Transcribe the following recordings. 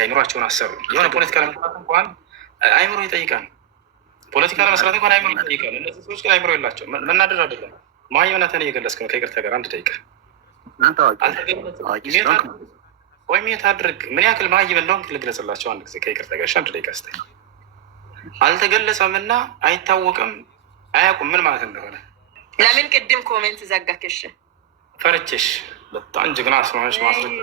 አይምሯቸውን አሰሩ። የሆነ ፖለቲካ ለመስራት እንኳን አይምሮ ይጠይቃል። ፖለቲካ ለመስራት እንኳን አይምሮ ይጠይቃል። እነዚህ ሰዎች ግን አይምሮ የላቸው። መናደድ አይደለም ማየነትን እየገለጽክ ነው። ከይቅርታ ጋር አንድ ደቂቃ ወይም የት አድርግ ምን ያክል ማይም እንደሆን ልግለጽላቸው አንድ ጊዜ ከይቅርታ ጋር አንድ ደቂቃ ስጠኝ። አልተገለጸም እና አይታወቅም አያውቁም ምን ማለት እንደሆነ። ለምን ቅድም ኮሜንት ዘጋክሽ? ፈርቼሽ በጣም ጀግና ስለሆነች ማስረጃ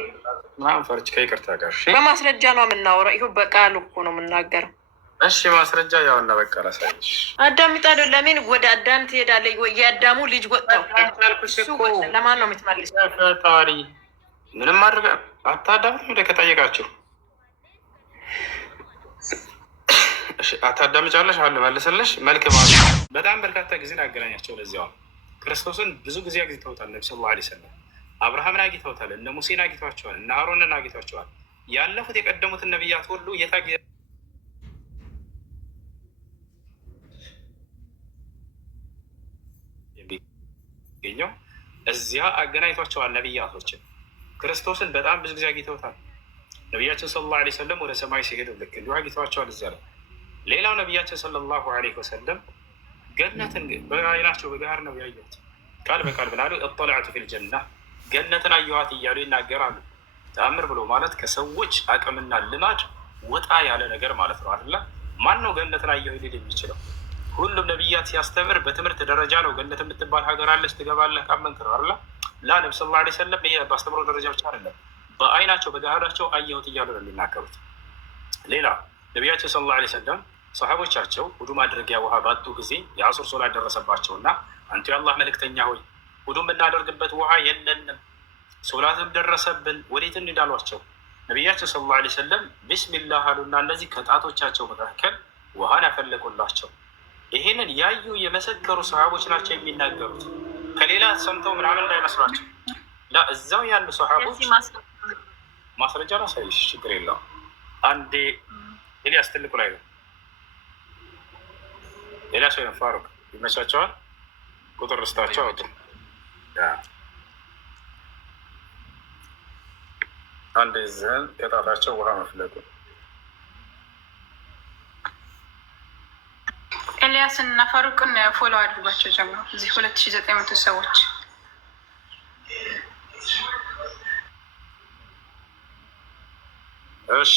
ምናምን ፈርቼ ከይቅርታ ጋር በማስረጃ ነው የምናወራው። ይሁ በቃሉ እኮ ነው የምናገረው። እሺ ማስረጃ ያው እና በቃ ላሳይሽ። አዳምጣለሁ። ለምን ወደ አዳም ትሄዳለህ? የአዳሙ ልጅ ወጣው ለማን ነው የምትመልስ? ፈጣሪ ምንም አድርገ አታዳም ወደ ከጠየቃችሁ አታዳምጫለሽ አለ መልሰለሽ መልክ ማለት በጣም በርካታ ጊዜ አገናኛቸው። ለዚያው ክርስቶስን ብዙ ጊዜ አግኝተውታል። ነቢ ሰለላሁ ዐለይሂ ወሰለም አብርሃምን አግኝተውታል። እነ ሙሴን አግኝተዋቸዋል። እነ አሮንን አግኝተዋቸዋል። ያለፉት የቀደሙትን ነቢያት ሁሉ የታገ የሚገኘው እዚያ አገናኝቷቸዋል። ነቢያቶችን ክርስቶስን በጣም ብዙ ጊዜ አግኝተውታል። ነቢያችን ሰለላሁ ዐለይሂ ወሰለም ወደ ሰማይ ሲሄዱ ልክ እንዲሁ አግኝተዋቸዋል እዚያ ላይ። ሌላው ነቢያችን ሰለላሁ ዐለይሂ ወሰለም ገነትን በዓይናቸው በጋር ነው ያዩት። ቃል በቃል ብላሉ እጠለዕቱ ፊል ጀና ገነትን አየኋት እያሉ ይናገራሉ። ተአምር ብሎ ማለት ከሰዎች አቅምና ልማድ ወጣ ያለ ነገር ማለት ነው አይደለ? ማን ነው ገነትን አየሁ ሊል የሚችለው? ሁሉም ነቢያት ሲያስተምር በትምህርት ደረጃ ነው። ገነት የምትባል ሀገር አለች ትገባለህ ካመንክ ነው አይደለ? ላ ነቢ ሰለላሁ ዐለይሂ ወሰለም ይሄ በአስተምሮ ደረጃ ብቻ አይደለም፣ በዓይናቸው በጋራቸው አየሁት እያሉ ነው የሚናገሩት። ሌላ ነቢያቸው ሰለላሁ ዐለይሂ ወሰለም ሰሃቦቻቸው ውዱ ማድረጊያ ውሃ ባጡ ጊዜ የአሱር ሶላት ደረሰባቸውና አንቱ የአላህ መልእክተኛ ሆይ ውዱ የምናደርግበት ውሃ የለንም፣ ሶላትም ደረሰብን፣ ወዴት እንዳሏቸው ነቢያቸው ሰለላሁ ዐለይሂ ወሰለም ቢስሚላህ አሉና እነዚህ ከጣቶቻቸው መካከል ውሃን ያፈለቁላቸው። ይህንን ያዩ የመሰከሩ ሰሃቦች ናቸው የሚናገሩት። ከሌላ ሰምተው ምናምን እንዳይመስሏቸው ላ እዛው ያሉ ሰሃቦች ማስረጃ ላሳይሽ፣ ችግር የለውም። አንዴ ኤልያስ ትልቁ ላይ ነው። ኤልያስ ወይም ፋሩቅ ይመቻቸዋል። ቁጥር ርስታቸው አውጡ። አንድ ዝህን ከጣታቸው ውሃ መፍለቁ ኤልያስን እና ፋሩቅን ፎሎ አድርጓቸው ጀምሮ እዚህ 2900 ሰዎች እሺ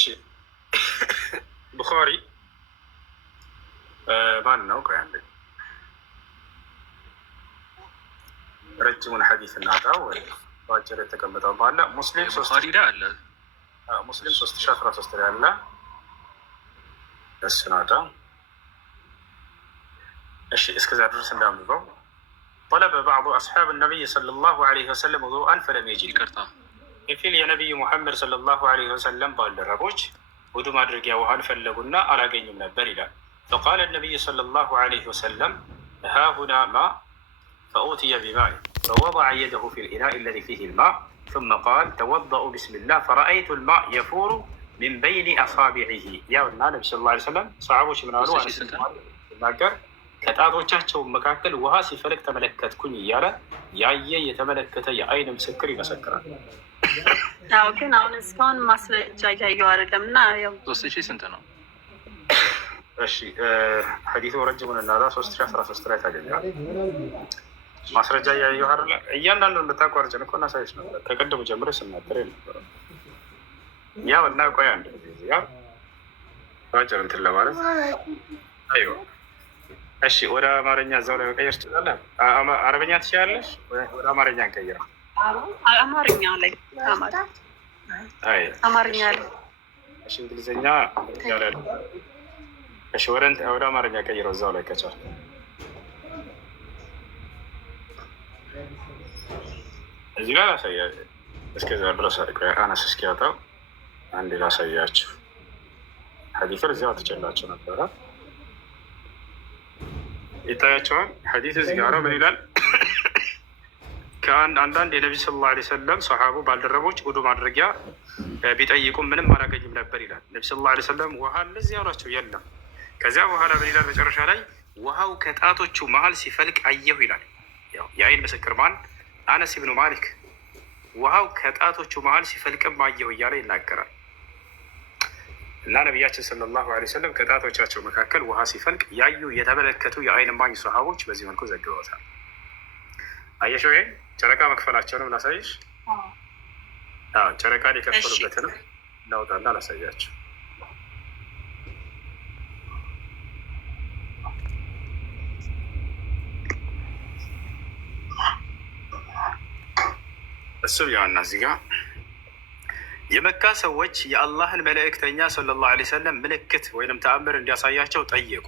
ቡኻሪ ማን ነው? ቆይ አንዴ ረጅሙን ሐዲስ እናጣው ወይ ባጭር የተቀመጠው ባለ ሙስሊም 3 አለ ሙስሊም 3013 ላይ አለ እሱናታ። እሺ እስከዛ ድረስ እንዳንብበው طلب بعض أصحاب النبي صلى الله عليه وسلم وضوءا فلم يجد የፊል የነቢዩ ሙሐመድ ሰለላሁ ዐለይሂ ወሰለም ባልደረቦች ውዱ ማድረጊያ ውሃን ፈለጉና አላገኙም ነበር ይላል። فقال النبي صلى الله عليه وسلم ها هنا ماء فأوتي بماء فوضع يده في الإناء الذي فيه الماء ثم قال توضأوا بسم الله فرأيت الماء يفور من بين أصابعه يا النبي صلى الله عليه وسلم صحابوش من أولو ከጣቶቻቸው መካከል ውሃ ሲፈልቅ ተመለከትኩኝ እያለ ያየ የተመለከተ የአይን ምስክር ይመሰክራል። አዎ ግን አሁን እስካሁን ማስረጃ እያየሁ አይደለም እና ያው 3000 ስንት ነው? እሺ ሐዲሱ ረጅሙን እና 3013 ላይ ታገኛል። ማስረጃ እያየሁ አይደለ? እያንዳንዱን እንድታቋርጭን እኮ እናሳይሽ ነበር ከቀደሙ ጀምሮ ስናገር የነበረው ያው እና ቆይ አንድ ጊዜ ያው ባጭር እንትን ለማለት አይዋ እሺ ወደ አማርኛ እዛው ላይ መቀየር ትችላለህ። አረበኛ ትችላለሽ? ወደ አማርኛ እንቀይረው። አማርኛ ላይ አማርኛ ላይ እሺ እንግሊዝኛ ያለ እሺ ወደ አማርኛ ቀይረው እዛው ላይ ከቻል እዚህ ጋር ላሳያችሁ። እስከዛ ድረስ አነስ እስኪያወጣው አንዴ ላሳያችሁ። ሐዲሱን እዚያው ትችላችሁ ነበረ ይታያቸዋል። ሐዲስ እዚህ ጋር ምን ይላል? ከአንዳንድ የነቢ ሰለላሁ ዐለይሂ ወሰለም ሰሓቡ ባልደረቦች ውዱ ማድረጊያ ቢጠይቁም ምንም አላገኝም ነበር ይላል። ነቢ ሰለላሁ ዐለይሂ ወሰለም ውሃ እነዚህ ያሏቸው የለም። ከዚያ በኋላ ምን ይላል? መጨረሻ ላይ ውሃው ከጣቶቹ መሀል ሲፈልቅ አየሁ ይላል። የአይን ምስክር ማን? አነስ ብኑ ማሊክ። ውሃው ከጣቶቹ መሀል ሲፈልቅም አየሁ እያለ ይናገራል። እና ነቢያችን ሰለላሁ ዐለይሂ ወሰለም ከጣቶቻቸው መካከል ውሃ ሲፈልቅ ያዩ የተመለከቱ የአይን እማኝ ሰሃቦች በዚህ መልኩ ዘግበውታል። አየሽው? ይሄ ጨረቃ መክፈላቸውንም ላሳይሽ። ጨረቃን የከፈሉበትንም ላውጣና ላሳያቸው። እሱም ያውና እዚህ ጋር የመካ ሰዎች የአላህን መልእክተኛ ሰለላሁ ዐለይሂ ወሰለም ምልክት ወይንም ተአምር እንዲያሳያቸው ጠየቁ።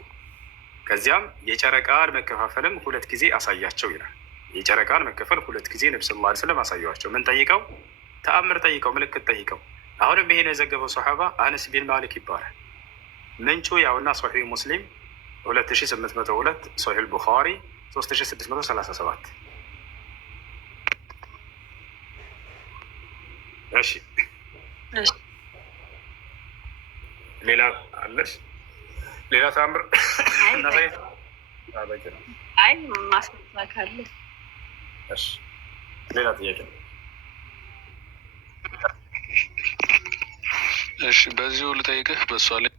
ከዚያም የጨረቃን መከፋፈልም 2 ጊዜ አሳያቸው ይላል። የጨረቃን መከፈል 2 ጊዜ ነብዩ ሰለላሁ ዐለይሂ ወሰለም አሳያቸው። ምን ጠይቀው? ተአምር ጠይቀው፣ ምልክት ጠይቀው። አሁንም ይሄን የዘገበው ሰሓባ አነስ ቢን ማሊክ ይባላል። ምንጩ ያውና ሶሒህ ሙስሊም 2802፣ ሶሒህ ቡኻሪ 3637። እሺ ሌላ አለሽ? ሌላ ተአምር አይ ማስረጃ ካለ እሺ። ሌላ ጥያቄ? እሺ በዚሁ ልጠይቅህ። በሷ ላይ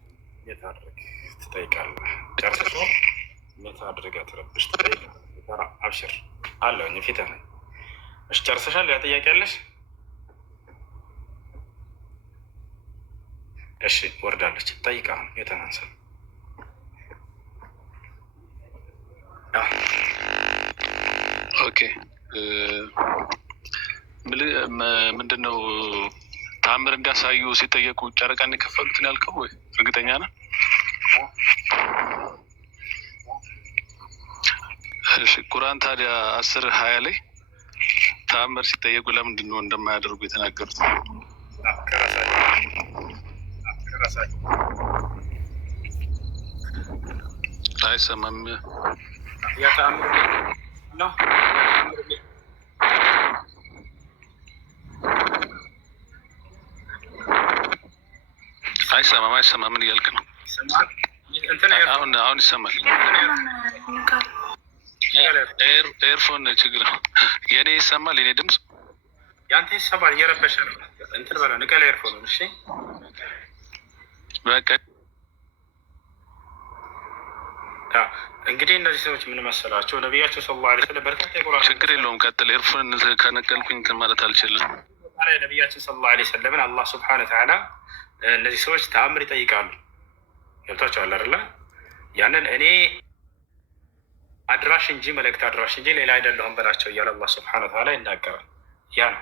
የታድርግ ትጠይቃለህ? ጨርሰሽ የታድርግ አትረብሽ ትጠይቃለህ። አብሽር አለሁኝ ፊትህ ነኝ። እሺ ጨርሰሻል? ያ ጥያቄ አለሽ? እሺ ወርዳለች። ጠይቃ የተናንሰ ኦኬ። ምንድን ነው ተአምር እንዲያሳዩ ሲጠየቁ ጨረቃን የከፈሉትን ያልከው ወይ? እርግጠኛ ነህ? እሺ ቁርአን ታዲያ 10:20 ላይ ተአምር ሲጠየቁ ለምንድን ነው እንደማያደርጉ የተናገሩት? አይሰማም። አይሰማም። ምን እያልክ ነው? አሁን ይሰማል። ኤርፎን ችግር ነው። የኔ ይሰማል። የኔ ድምፅ ያንተ ይሰማል። እየረበሸ ነው። እንትን በለው ንቀል ኤርፎን። እሺ በቃ እንግዲህ እነዚህ ሰዎች ምን መሰላቸው? ነቢያቸው ሰለላሁ ዐለይሂ ወሰለም በርካታ የቁርአን ችግር የለውም። ቀጥል። ኤርፎን ከነቀልኩኝ እንትን ማለት አልችልም። ነቢያችን ሰለላሁ ዐለይሂ ወሰለምን አላህ ሱብሓነሁ ወተዓላ እነዚህ ሰዎች ተአምር ይጠይቃሉ። ገብቷቸዋል አይደለ? ያንን እኔ አድራሽ እንጂ መልእክት አድራሽ እንጂ ሌላ አይደለሁም በላቸው እያለ አላህ ሱብሓነሁ ወተዓላ ይናገራል። ያ ነው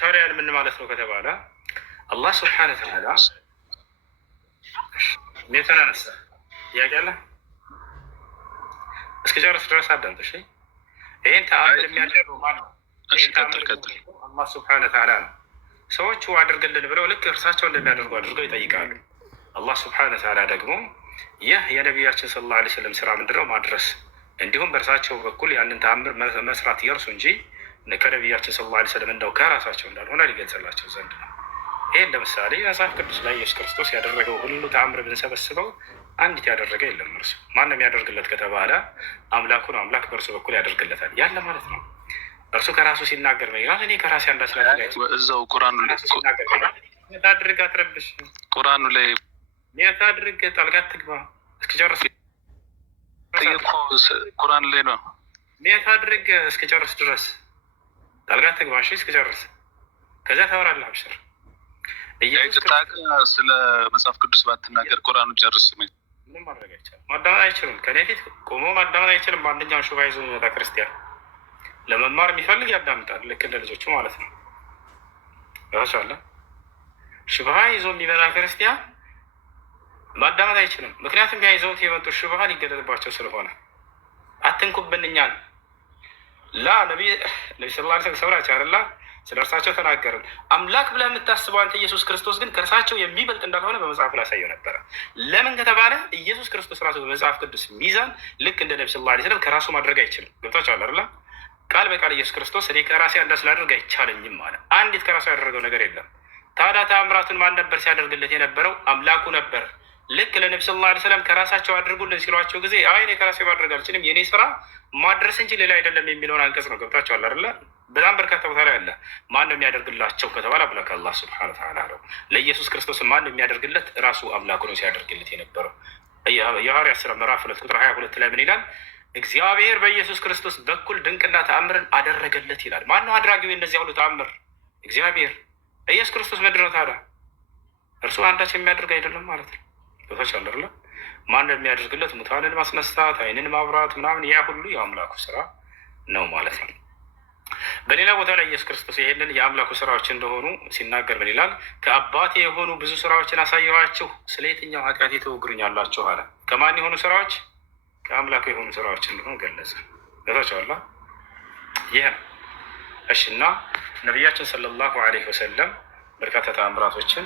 ታዲያ ምን ማለት ነው ከተባለ አላህ ሱብሓነሁ ወተዓላ ኔተናነሳ ጥያቄ አለ? እስከ ጨርስ ድረስ አዳምጥ። እሺ ይህን ተአምር የሚያደርገው ማን ነው? አላህ ሱብሓነሁ ወተዓላ ነው። ሰዎቹ አድርግልን ብለው ልክ እርሳቸው እንደሚያደርጉ አድርገው ይጠይቃሉ። አላህ ሱብሓነሁ ወተዓላ ደግሞ ይህ የነቢያችን ሰለላሁ ዐለይሂ ወሰለም ስራ ምንድነው? ማድረስ እንዲሁም በእርሳቸው በኩል ያንን ተአምር መስራት የእርሱ እንጂ ከነቢያችን ሰለላሁ ዐለይሂ ወሰለም እንደው ከራሳቸው እንዳልሆነ ሊገልጽላቸው ዘንድ ነው። ይህን ለምሳሌ መጽሐፍ ቅዱስ ላይ ኢየሱስ ክርስቶስ ያደረገው ሁሉ ተአምር ብንሰበስበው አንዲት ያደረገ የለም። እርሱ ማንም ያደርግለት ከተባለ አምላኩ ነው። አምላክ በእርሱ በኩል ያደርግለታል ያለ ማለት ነው። እርሱ ከራሱ ሲናገር ነው ይላል። እኔ ከራሴ አንዳች እዛው ቁርአኑ ላይ ታድርግ፣ አትረብሽ። ቁርአኑ ላይ ታድርግ፣ ጣልቃ ትግባ። እስክጨርስ ቁርአን ላይ ነው። ታድርግ እስክጨርስ ድረስ ጣልቃ ትግባ። እሺ እስክጨርስ፣ ከዚያ ታወራለህ። አብሽር። ስለ መጽሐፍ ቅዱስ ባትናገር ቁርአኑ ጨርስ። ምንም ማድረግ አይቻልም። ማዳመጥ አይችልም። ከኔ ፊት ቆሞ ማዳመጥ አይችልም። በአንደኛው ሹባ ይዞ የሚመጣ ክርስቲያን ለመማር የሚፈልግ ያዳምጣል። ልክ እንደ ልጆቹ ማለት ነው። ራሷለ ሹብሃ ይዞ የሚመጣ ክርስቲያን ማዳመጥ አይችልም። ምክንያቱም ያ ይዘውት የመጡ ሹብሃ ሊገለጥባቸው ስለሆነ አትንኩብን እኛን ነቢ ስ ላ ሰብራቸው አላ ስለ እርሳቸው ተናገርን። አምላክ ብለህ የምታስበው አንተ ኢየሱስ ክርስቶስ ግን ከእርሳቸው የሚበልጥ እንዳልሆነ በመጽሐፉ ላሳየው ነበረ። ለምን ከተባለ ኢየሱስ ክርስቶስ ራሱ በመጽሐፍ ቅዱስ ሚዛን ልክ እንደ ነቢ ስ ላ ስለም ከራሱ ማድረግ አይችልም። ገብታችኋል አይደል? ቃል በቃል ኢየሱስ ክርስቶስ እኔ ከራሴ አንዳች ላደርግ አይቻለኝም አለ። አንዲት ከራሱ ያደረገው ነገር የለም። ታዲያ ተአምራቱን ማን ነበር ሲያደርግለት የነበረው? አምላኩ ነበር። ልክ ለነቢ ስ ላ ሰለም ከራሳቸው አድርጉልን ሲሏቸው ጊዜ አይ እኔ ከራሴ ማድረግ አልችልም የኔ ስራ ማድረስ እንጂ ሌላ አይደለም የሚለውን አንቀጽ ነው። ገብታችኋል አይደለ? በጣም በርካታ ቦታ ላይ አለ። ማን ነው የሚያደርግላቸው ከተባለ አምላክ አላህ ሱብሓነሁ ወተዓላ ነው። ለኢየሱስ ክርስቶስ ማን ነው የሚያደርግለት? ራሱ አምላኩ ነው ሲያደርግለት የነበረው። የሐዋርያት ሥራ ምዕራፍ 2 ቁጥር 22 ላይ ምን ይላል? እግዚአብሔር በኢየሱስ ክርስቶስ በኩል ድንቅና ተአምርን አደረገለት ይላል። ማን ነው አድራጊው እነዚያ ሁሉ ተአምር? እግዚአብሔር። ኢየሱስ ክርስቶስ ምንድን ነው ታዲያ? እርሱ አንዳች የሚያደርግ አይደለም ማለት ነው። ቦታች አለ። ማን ነው የሚያደርግለት? ሙታንን ማስነሳት፣ ዓይንን ማብራት ምናምን፣ ያ ሁሉ የአምላኩ ስራ ነው ማለት ነው። በሌላ ቦታ ላይ ኢየሱስ ክርስቶስ ይሄንን የአምላኩ ስራዎች እንደሆኑ ሲናገር ምን ይላል? ከአባቴ የሆኑ ብዙ ስራዎችን አሳየኋችሁ፣ ስለ የትኛው ኃጢአት ትወግሩኛላችሁ አለ። ከማን የሆኑ ስራዎች? ከአምላኩ የሆኑ ስራዎች እንደሆኑ ገለጸ። ቦታቸዋላ ይህ ነው። እሺ፣ እና ነቢያችን ሰለላሁ ዐለይሂ ወሰለም በርካታ ተአምራቶችን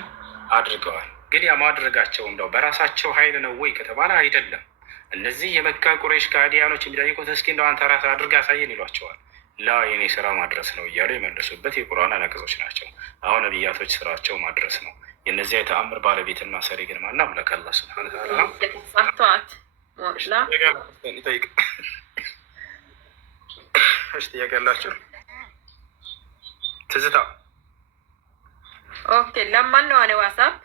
አድርገዋል። ግን ያ ማድረጋቸው እንደው በራሳቸው ኃይል ነው ወይ ከተባለ አይደለም። እነዚህ የመካ ቁረይሽ ከሃዲያኖች የሚጠይቁት እስኪ እንደው አንተ ራስህ አድርገህ ያሳየን ይሏቸዋል። ላ የኔ ስራ ማድረስ ነው እያሉ የመለሱበት የቁርአን አናቅጾች ናቸው። አሁን ነቢያቶች ስራቸው ማድረስ ነው። የእነዚያ የተአምር ባለቤትና ሰሪ ግን ማና አምላክ አላህ ሱብሓነሁ ወተዓላ። ጥያቄ ያላችሁ ትዝታ? ኦኬ፣ ለማን ነው አለ ዋትስአፕ?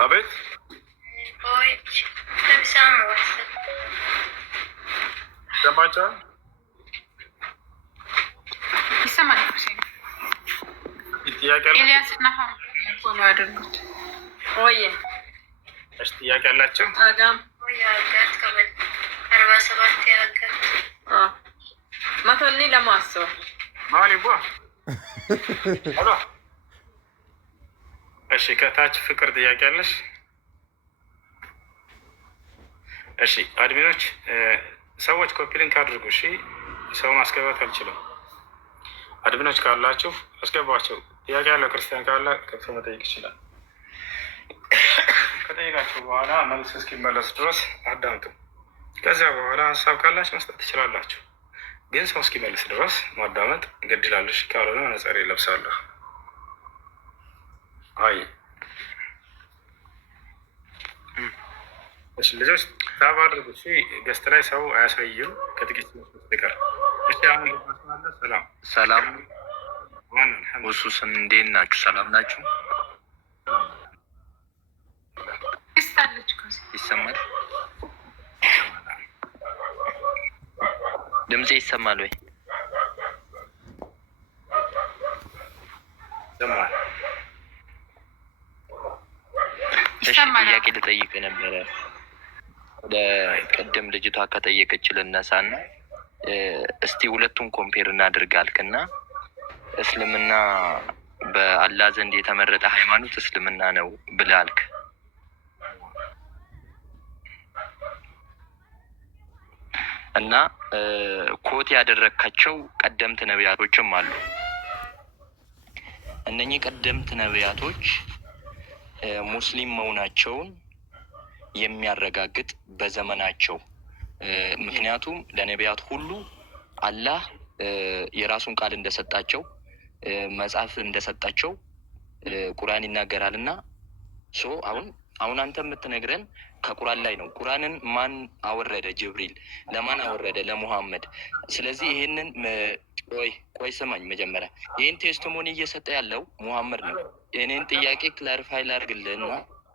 አቤት ሰማቸዋል? ይሰማል። ጥያቄ ኤልያስ እና ፎሎ ያደርጉት ወይ? እሺ፣ ጥያቄ ያላቸው አጋም መቶኒ ለማስበው ማሊቧ አሎ። እሺ፣ ከታች ፍቅር ጥያቄ አለሽ? እሺ፣ አድሚኖች ሰዎች ኮፒ ሊንክ አድርጉ። እሺ፣ ሰው ማስገባት አልችልም። አድሚኖች ካላችሁ አስገባቸው። ጥያቄ ያለው ክርስቲያን ካለ ከፍ መጠየቅ ይችላል። ከጠየቃችሁ በኋላ መልስ እስኪመለስ ድረስ አዳምጡ። ከዚያ በኋላ ሀሳብ ካላችሁ መስጠት ትችላላችሁ። ግን ሰው እስኪመልስ ድረስ ማዳመጥ ገድላለሽ። ካልሆነ መነጽር ይለብሳለሁ። አይ እሺ፣ ልጆች ታብ አድርጉ። እሺ፣ ገስት ላይ ሰው አያሳይም ከጥቂት ይቀር። እሺ፣ አሁን ሰላም ሰላም። ውሱስን እንዴት ናችሁ? ሰላም ናችሁ? ይሰማል? ድምጼ ይሰማል ወይ? እሺ፣ ጥያቄ ልጠይቅ ነበረ። ወደ ቅድም ልጅቷ ከጠየቀች ልነሳና እስቲ ሁለቱን ኮምፔር እናድርግ አልክና እስልምና በአላህ ዘንድ የተመረጠ ሃይማኖት እስልምና ነው ብለህ አልክ። እና ኮት ያደረካቸው ቀደምት ነቢያቶችም አሉ። እነኚህ ቀደምት ነቢያቶች ሙስሊም መሆናቸውን የሚያረጋግጥ በዘመናቸው፣ ምክንያቱም ለነቢያት ሁሉ አላህ የራሱን ቃል እንደሰጣቸው መጽሐፍ እንደሰጣቸው ቁርአን ይናገራል። እና አሁን አንተ የምትነግረን ከቁርአን ላይ ነው። ቁርአንን ማን አወረደ? ጅብሪል። ለማን አወረደ? ለሙሐመድ። ስለዚህ ይሄንን ቆይ ስማኝ መጀመሪያ። ይህን ቴስቲሞኒ እየሰጠ ያለው ሙሐመድ ነው። የእኔን ጥያቄ ክላሪፋይ ላድርግልህና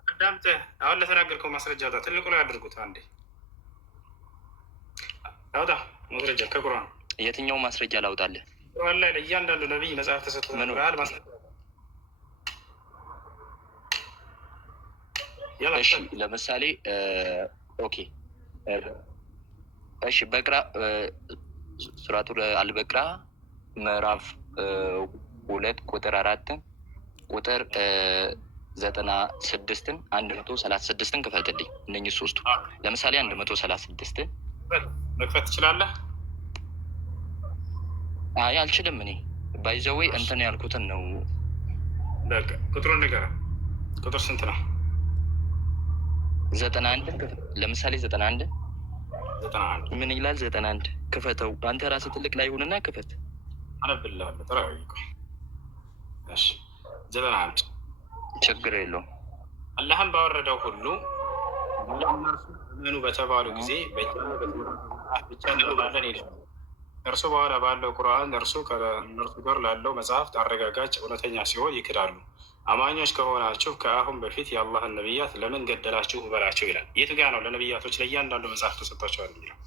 አዳምጥ። አሁን ለተናገርከው ማስረጃ አውጣ። ትልቁ ላይ አድርጉት። አንዴ አውጣ ማስረጃ ከቁርአን። የትኛው ማስረጃ ላውጣልህ? ቁርአን ላይ ለእያንዳንዱ ነቢይ መጽሐፍ ተሰጥቶ ብለሃል። እሺ፣ ለምሳሌ ኦኬ፣ እሺ፣ በቅራ ሱረቱል አልበቅራ ምዕራፍ 2 ቁጥር 4 ቁጥር 96 136 ክፈትልኝ። እነኚህ ሶስቱ ለምሳሌ 136 መክፈት ትችላለህ? አይ አልችልም። እኔ ባይዘዌ እንትን ያልኩትን ነው። በቃ ቁጥሩን ንገረኝ። ቁጥር ስንት ነው? 91 ለምሳሌ 91 ምን ይላል? 91 ክፈተው። አንተ ራስህ ትልቅ ላይ ሁንና ክፈት። አነብልሃለሁ። ተራዊ እሺ፣ 91 ችግር የለውም። አላህም ባወረደው ሁሉ ምኑ በተባሉ ጊዜ ብቻ እንላለን ይላል። እርሱ በኋላ ባለው ቁርአን እርሱ ከእነርሱ ጋር ላለው መጽሐፍት አረጋጋጭ እውነተኛ ሲሆን ይክዳሉ። አማኞች ከሆናችሁ ከአሁን በፊት የአላህን ነቢያት ለምን ገደላችሁ በላቸው ይላል። የቱ ጋ ነው ለነቢያቶች ለእያንዳንዱ መጽሐፍ ተሰጥቷቸዋል የሚለው?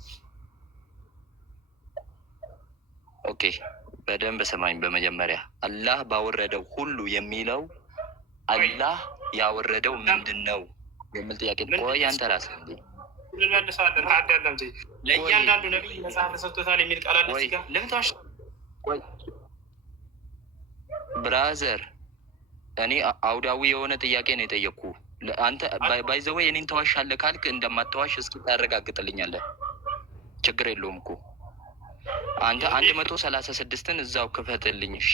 ኦኬ በደንብ ሰማኝ። በመጀመሪያ አላህ ባወረደው ሁሉ የሚለው አላህ ያወረደው ምንድን ነው የሚል ጥያቄ ቆይ አንተ ራስህ እንመልሳለን። አዳለም ለእያንዳንዱ ነቢይ መጽሐፍ ተሰጥቶታል የሚል ቃል አለ እዚህ ጋር። ለምን ታሽ ብራዘር፣ እኔ አውዳዊ የሆነ ጥያቄ ነው የጠየቅኩ። አንተ ባይዘወይ እኔን ተዋሻለህ ካልክ እንደማትዋሽ እስኪ ታረጋግጥልኛለህ። ችግር የለውም እኮ አንተ 136ን እዛው ክፈትልኝ። እሺ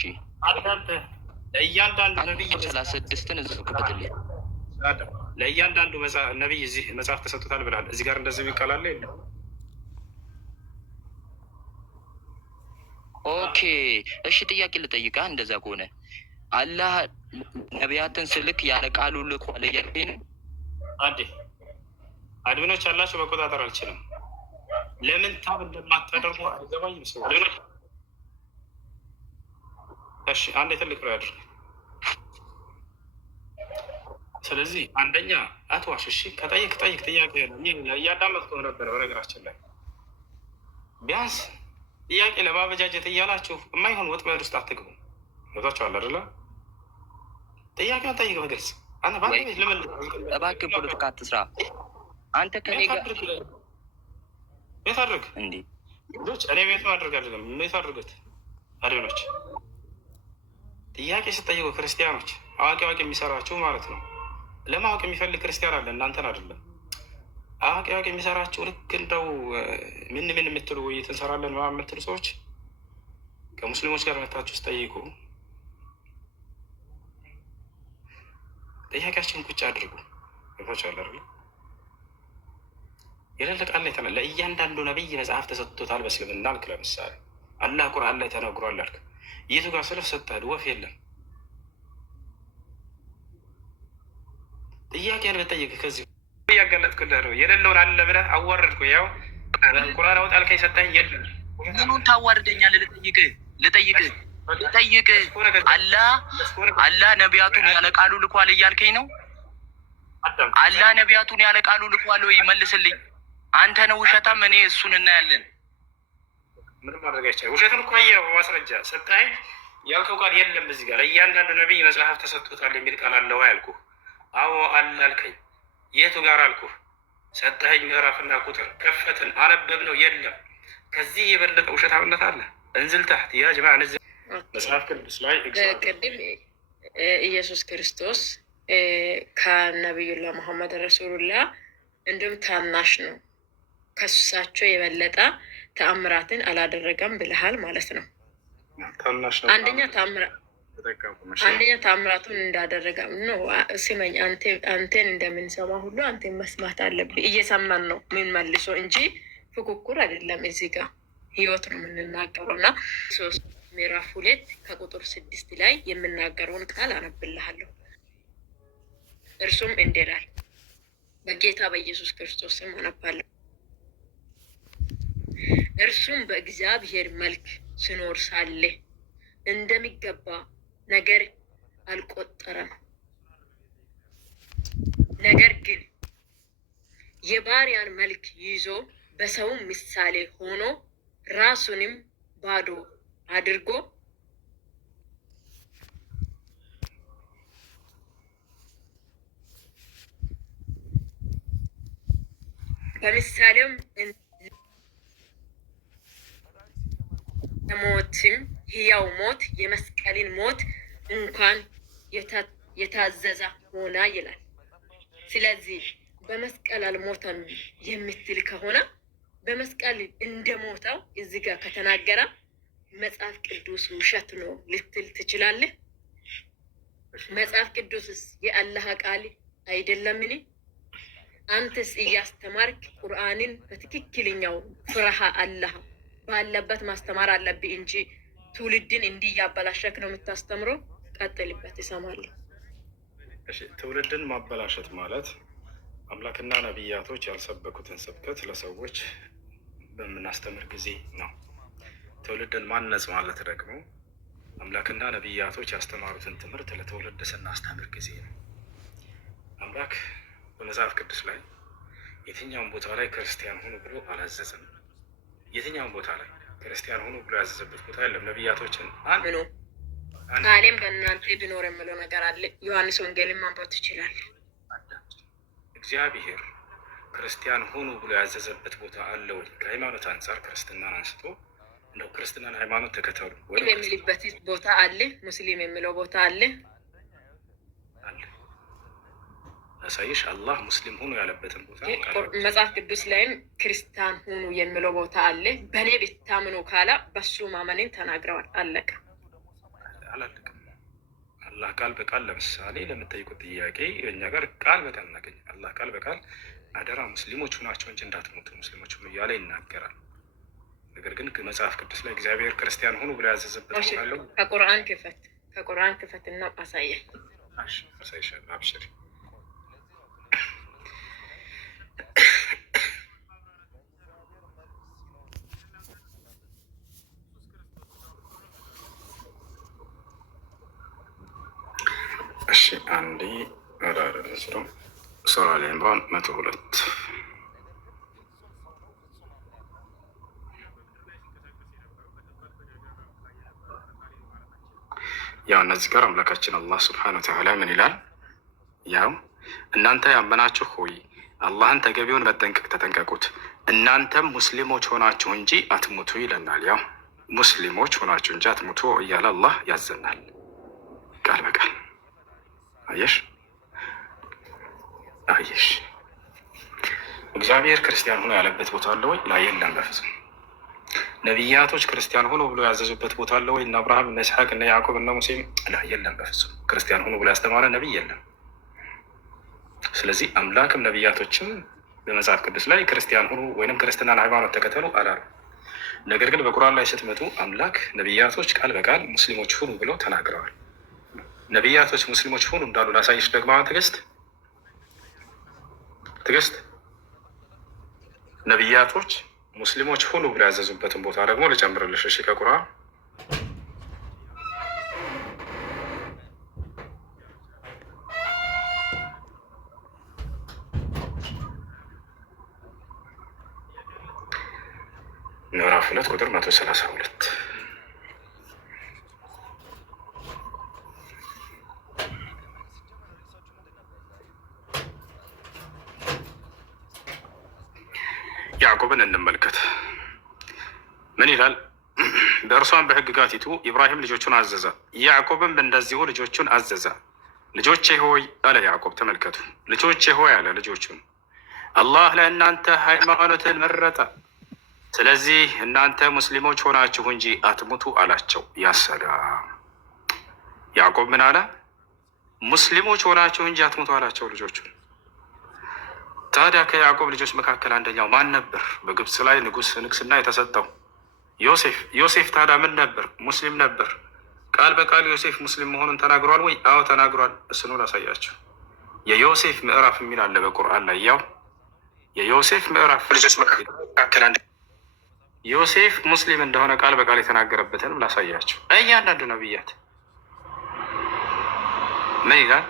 ለእያንዳንዱ ነቢይ 136ን እዛው ክፈትልኝ። ለእያንዳንዱ ነቢይ እዚህ መጽሐፍ ተሰጥቶታል ብላል። እዚህ ጋር እንደዚህ ይቃላል የለም? ኦኬ እሺ፣ ጥያቄ ልጠይቃ። እንደዛ ከሆነ አላህ ነቢያትን ስልክ ያለ ቃሉ ልኳል እያልከኝ ነው? አንዴ አድሚኖች ያላቸው መቆጣጠር አልችልም። ለምን ታብ እንደማታደርጉ አይገባኝም። ሰው እሺ፣ አንዴ ትልቅ ነው ያድርግ። ስለዚህ አንደኛ አትዋሽ። እሺ፣ ከጠይቅ ጥያቄ እያዳመጥኩ ነበር። በነገራችን ላይ ቢያንስ ጥያቄ ለማበጃጀት እያላችሁ የማይሆን ወጥመድ ውስጥ አትግቡ። ገብቷችኋል አይደለ? ጥያቄውን ጠይቅ በግልጽ። አንተ ባለቤት ለምን እባክህ ፖለቲካ አትስራ። አንተ ከኔ ጋር ቤት አድርግ እንዴ? ልጆች እኔ ቤት ማድረግ አይደለም ቤት አድርጉት። አዲኖች ጥያቄ ስጠይቁ ክርስቲያኖች አዋቂ የሚሰራችሁ ማለት ነው። ለማወቅ የሚፈልግ ክርስቲያን አለ፣ እናንተን አይደለም። አዋቂ የሚሰራችሁ ልክ እንደው ምን የምትሉ ውይይት እንሰራለን የምትሉ ሰዎች ከሙስሊሞች ጋር መታችሁ ስጠይቁ ጥያቄያችሁን ቁጭ አድርጉ። ገብቷችኋል አይደል? የሌለ ቃል ላይ ለእያንዳንዱ ነቢይ መጽሐፍ ተሰጥቶታል በእስልምና አልክ። ለምሳሌ አላህ ቁርአን ላይ ተነግሯል አልክ። የቱ ጋር ስለሰጠህ ወፍ የለም። ጥያቄን በጠይቅ ከዚህ እያገለጥኩልህ ነው። የሌለውን አለ ብለህ አዋረድኩ። ያው ቁርአን አውጥ አልከኝ ሰጠኝ የለም። ምኑን ታዋርደኛለህ? ልጠይቅህ አላህ ነቢያቱን ያለ ቃሉ ልኳል እያልከኝ ነው? አላህ ነቢያቱን ያለ ቃሉ ልኳል ወይ? መልስልኝ። አንተ ነው ውሸታም፣ እኔ እሱን እናያለን። ምንም ማድረግ አይቻልም። ውሸትን እኮ አየኸው በማስረጃ ሰጠኸኝ። ያልከው ቃል የለም እዚህ ጋር ለእያንዳንዱ ነቢይ መጽሐፍ ተሰጥቶታል የሚል ቃል አለ ወይ አልኩህ። አዎ አለ አልከኝ። የቱ ጋር አልኩህ? ሰጠኸኝ ምዕራፍና ቁጥር ከፈትን አነበብነው፣ የለም። ከዚህ የበለጠ ውሸታምነት አለ? እንዝል ታህት ያ ጀማ እንዝል። መጽሐፍ ቅዱስ ላይ ቅድም ኢየሱስ ክርስቶስ ከነቢዩላህ መሐመድ ረሱሉላህ እንዲሁም ታናሽ ነው፣ ከሱሳቸው የበለጠ ተአምራትን አላደረገም ብለሃል ማለት ነው። አንደኛ ተአምራቱን እንዳደረገ ነው። ስመኝ፣ አንቴን እንደምንሰማ ሁሉ አንቴን መስማት አለብህ። እየሰማን ነው ምን መልሶ እንጂ ፉክክር አይደለም። እዚህ ጋር ህይወት ነው የምንናገረው እና 3 ምዕራፍ 2 ከቁጥር 6 ላይ የምናገረውን ቃል አነብልሃለሁ። እርሱም እንዲህ ይላል፣ በጌታ በኢየሱስ ክርስቶስ ስም አነባለሁ። እርሱም በእግዚአብሔር መልክ ስኖር ሳለ እንደሚገባ ነገር አልቆጠረም። ነገር ግን የባሪያን መልክ ይዞ በሰውም ምሳሌ ሆኖ ራሱንም ባዶ አድርጎ በምሳሌውም ሞትም ሕያው ሞት የመስቀልን ሞት እንኳን የታዘዘ ሆና ይላል። ስለዚህ በመስቀል አልሞተም የምትል ከሆነ በመስቀል እንደሞተው እዚህ ጋር ከተናገረ መጽሐፍ ቅዱስ ውሸት ነው ልትል ትችላለህ። መጽሐፍ ቅዱስስ የአላህ ቃል አይደለምን? አንተስ እያስተማርክ ቁርአንን በትክክለኛው ፍርሃ አላህ ባለበት ማስተማር አለብህ እንጂ ትውልድን እንዲህ እያበላሸክ ነው የምታስተምረው። ቀጥልበት፣ ይሰማለሁ። ትውልድን ማበላሸት ማለት አምላክና ነቢያቶች ያልሰበኩትን ስብከት ለሰዎች በምናስተምር ጊዜ ነው። ትውልድን ማነጽ ማለት ደግሞ አምላክና ነቢያቶች ያስተማሩትን ትምህርት ለትውልድ ስናስተምር ጊዜ ነው። አምላክ በመጽሐፍ ቅዱስ ላይ የትኛውን ቦታ ላይ ክርስቲያን ሆኑ ብሎ አላዘዘም። የትኛውን ቦታ ላይ ክርስቲያን ሆኑ ብሎ ያዘዘበት ቦታ የለም። ነቢያቶችን ምኑ ቃሌም በእናንተ ቢኖር የምለው ነገር አለ። ዮሐንስ ወንጌልን ማንበብ ትችላለህ። እግዚአብሔር ክርስቲያን ሆኑ ብሎ ያዘዘበት ቦታ አለ ወይ? ከሃይማኖት አንጻር ክርስትናን አንስቶ እንደው ክርስትናን ሃይማኖት ተከተሉ የሚልበት ቦታ አለ። ሙስሊም የሚለው ቦታ አለ። አሳይሽ አላህ ሙስሊም ሆኑ ያለበትን ቦታ መጽሐፍ ቅዱስ ላይም ክርስቲያን ሆኑ የሚለው ቦታ አለ። በእኔ ብታምኑ ካላ በሱ ማመንን ተናግረዋል። አለቀ። አላለቅም። አላህ ቃል በቃል ለምሳሌ ለምጠይቁት ጥያቄ እኛ ጋር ቃል በቃል እናገኝ። አላህ ቃል በቃል አደራ ሙስሊሞች ናቸው እንጂ እንዳትሞቱ ሙስሊሞች እያለ ይናገራል። ነገር ግን መጽሐፍ ቅዱስ ላይ እግዚአብሔር ክርስቲያን ሆኑ ብሎ ያዘዘበት አለው። ከቁርአን ክፈት እና አሳየኝ። አሳይሻለሁ። አብሽሪ። እሺ አንዴ አራረስሮ ሱራ አሊ ኢምራን 102 ያው እነዚህ ጋር አምላካችን አላህ ስብሐነሁ ወተዓላ ምን ይላል? ያው እናንተ ያመናችሁ ሆይ አላህን ተገቢውን መጠንቀቅ ተጠንቀቁት፣ እናንተም ሙስሊሞች ሆናችሁ እንጂ አትሙቱ ይለናል። ያው ሙስሊሞች ሆናችሁ እንጂ አትሙቱ እያለ አላህ ያዘናል ቃል በቃል። አየሽ እግዚአብሔር ክርስቲያን ሆኖ ያለበት ቦታ አለ ወይ? ላይ የለም በፍጹም። ነቢያቶች ክርስቲያን ሆኖ ብሎ ያዘዙበት ቦታ አለ ወይ? እነ አብርሃም፣ እነ ይስሐቅ፣ እነ ያዕቆብ፣ እነ ሙሴም ላይ የለም በፍጹም። ክርስቲያን ሆኖ ብሎ ያስተማረ ነቢይ የለም። ስለዚህ አምላክም ነቢያቶችም በመጽሐፍ ቅዱስ ላይ ክርስቲያን ሆኑ ወይም ክርስትናን ሃይማኖት ተከተሉ አላሉ። ነገር ግን በቁርአን ላይ ስትመጡ አምላክ ነቢያቶች ቃል በቃል ሙስሊሞች ሁኑ ብለው ተናግረዋል። ነቢያቶች ሙስሊሞች ሁኑ እንዳሉ ላሳይሽ ደግሞ ትዕግስት ነቢያቶች ሙስሊሞች ሁኑ ብሎ ያዘዙበትን ቦታ ደግሞ ልጨምርልሽ። እሺ ከቁርአን ምዕራፍ 2 ቁጥር 132 ያዕቆብን እንመልከት። ምን ይላል? በእርሷን በሕግጋቲቱ ኢብራሂም ልጆቹን አዘዘ፣ ያዕቆብም እንደዚሁ ልጆቹን አዘዘ። ልጆቼ ሆይ አለ ያዕቆብ። ተመልከቱ፣ ልጆቼ ሆይ አለ ልጆቹን። አላህ ለእናንተ ሃይማኖትን መረጠ፣ ስለዚህ እናንተ ሙስሊሞች ሆናችሁ እንጂ አትሙቱ አላቸው። ያሰላም ያዕቆብ ምን አለ? ሙስሊሞች ሆናችሁ እንጂ አትሙቱ አላቸው ልጆቹን። ታዲያ ከያዕቆብ ልጆች መካከል አንደኛው ማን ነበር? በግብፅ ላይ ንግስና የተሰጠው ዮሴፍ። ታዲያ ምን ነበር? ሙስሊም ነበር። ቃል በቃል ዮሴፍ ሙስሊም መሆኑን ተናግሯል ወይ? አዎ ተናግሯል። እሱኑ ላሳያቸው። የዮሴፍ ምዕራፍ የሚል አለ በቁርአን ላይ። ያው የዮሴፍ ምዕራፍ ልጆች መካከል ዮሴፍ ሙስሊም እንደሆነ ቃል በቃል የተናገረበትንም ላሳያቸው። እያንዳንዱ ነብያት ምን ይላል?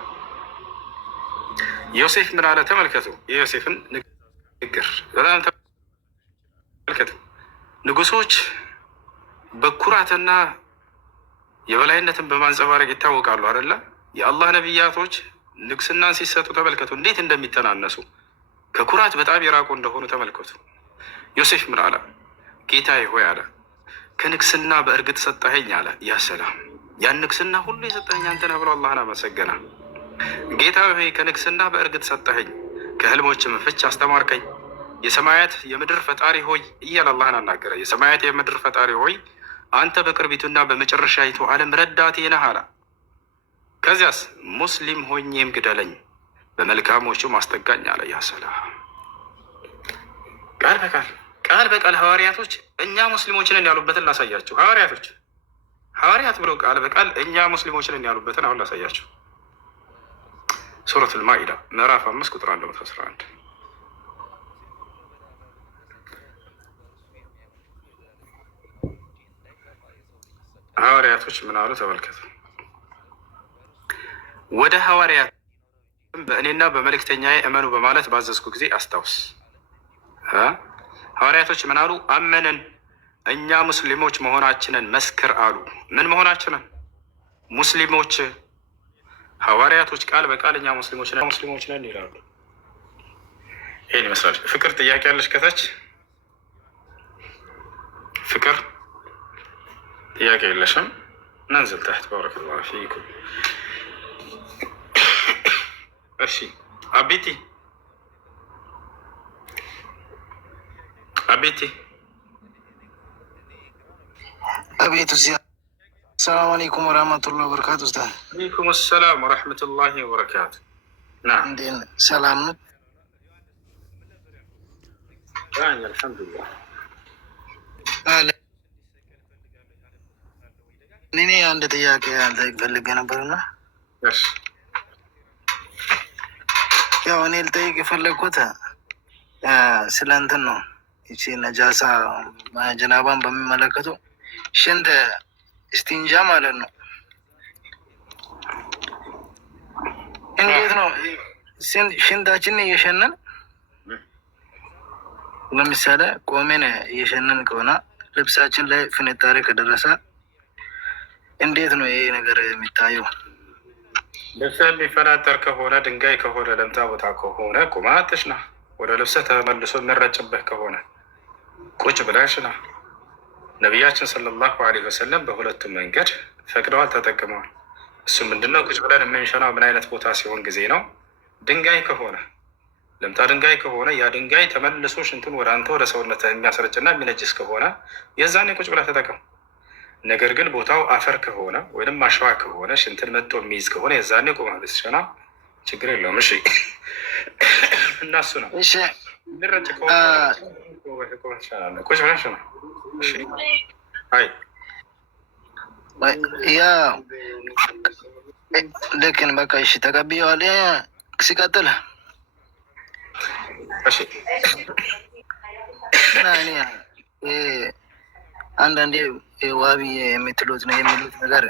ዮሴፍ ምን አለ? ተመልከቱ የዮሴፍን ንግግር በጣም ተመልከቱ። ንጉሶች በኩራትና የበላይነትን በማንጸባረቅ ይታወቃሉ አይደለ? የአላህ ነቢያቶች ንግስናን ሲሰጡ ተመልከቱ እንዴት እንደሚተናነሱ፣ ከኩራት በጣም የራቁ እንደሆኑ ተመልከቱ። ዮሴፍ ምን አለ? ጌታዬ ሆይ አለ ከንግስና በእርግጥ ሰጠኸኝ አለ። ያ ሰላም ያን ንግስና ሁሉ የሰጠኸኝ አንተ ነህ ብሎ አላህን አመሰገና። ጌታ ሆይ ከንግስና በእርግጥ ሰጠኸኝ፣ ከህልሞችም ፍች አስተማርከኝ። የሰማያት የምድር ፈጣሪ ሆይ እያለ አላህን አናገረ። የሰማያት የምድር ፈጣሪ ሆይ አንተ በቅርቢቱና በመጨረሻይቱ ዓለም ረዳቴ ነህ አለ። ከዚያስ ሙስሊም ሆኜም ግደለኝ፣ በመልካሞቹ ማስጠጋኝ አለ። ያ ሰላም ቃል በቃል ሐዋርያቶች እኛ ሙስሊሞችንን ያሉበትን ላሳያቸው። ሐዋርያት ብለው ቃል በቃል እኛ ሙስሊሞችንን ያሉበትን አሁን ላሳያቸው። ሱረት አልማኢዳ ምዕራፍ 5 ቁጥር 111 ሐዋርያቶች ምን አሉ ተመልከቱ። ወደ ሐዋርያት በእኔና በመልእክተኛዬ እመኑ በማለት ባዘዝኩ ጊዜ አስታውስ። ሐዋርያቶች ምን አሉ? አመንን፣ እኛ ሙስሊሞች መሆናችንን መስክር አሉ። ምን መሆናችንን? ሙስሊሞች። ሐዋርያቶች ቃል በቃል እኛ ሙስሊሞች ነን ይላሉ። ይህን ይመስላል። ፍቅር ጥያቄ ያለች ከታች ፍቅር ጥያቄ የለሽም? ነንዝል ታሕት ባረከላሁ ፊኩም። እሺ አቢቲ አቤት ኡስታዝ። ሰላም አለይኩም ወራህመቱላሂ ወበረካቱ። ኡስታዝ አለይኩም ሰላም ወራህመቱላሂ ወበረካቱ። ና እንዴት ሰላም ነው? አልሐምዱሊላህ። እኔ አንድ ጥያቄ ልጠይቅ ፈልጌ ነበርና ያው እኔ ልጠይቅ የፈለግኩት ስለ እንትን ነው። ይቺ ነጃሳ ጀናባን በሚመለከቱ ሽንት እስቲንጃ ማለት ነው። እንዴት ነው ሽንታችንን እየሸነን ለምሳሌ ቆሜን እየሸነን ከሆነ ልብሳችን ላይ ፍንጣሪ ከደረሰ እንዴት ነው ይሄ ነገር የሚታየው? ልብስ የሚፈናጠር ከሆነ ድንጋይ ከሆነ ለምታ ቦታ ከሆነ ቁማትሽ ና ወደ ልብስ ተመልሶ የሚረጭብህ ከሆነ ቁጭ ብለሽ ና። ነቢያችን ሰለላሁ ዐለይሂ ወሰለም በሁለቱም መንገድ ፈቅደዋል፣ ተጠቅመዋል። እሱ ምንድነው? ቁጭ ብለን የምንሸናው ምን አይነት ቦታ ሲሆን ጊዜ ነው? ድንጋይ ከሆነ ለምታ ድንጋይ ከሆነ ያ ድንጋይ ተመልሶ ሽንቱን ወደ አንተ ወደ ሰውነት የሚያስረጭና የሚነጅስ ከሆነ የዛኔ ቁጭ ብለህ ተጠቀም። ነገር ግን ቦታው አፈር ከሆነ ወይም አሸዋ ከሆነ ሽንትን መጥቶ የሚይዝ ከሆነ የዛኔ ቁመህ ብትሸና ችግር የለውም። እሺ እናሱ ነው የሚረጭ ከሆነ ቁጭ ብለህ ሽና። አይ ያ ልክን በቃ እሺ ተቀብዬዋል። ሲቀጥል እሺ አንዳንዴ ዋቢ የምትሉት ነው የሚሉት ነገር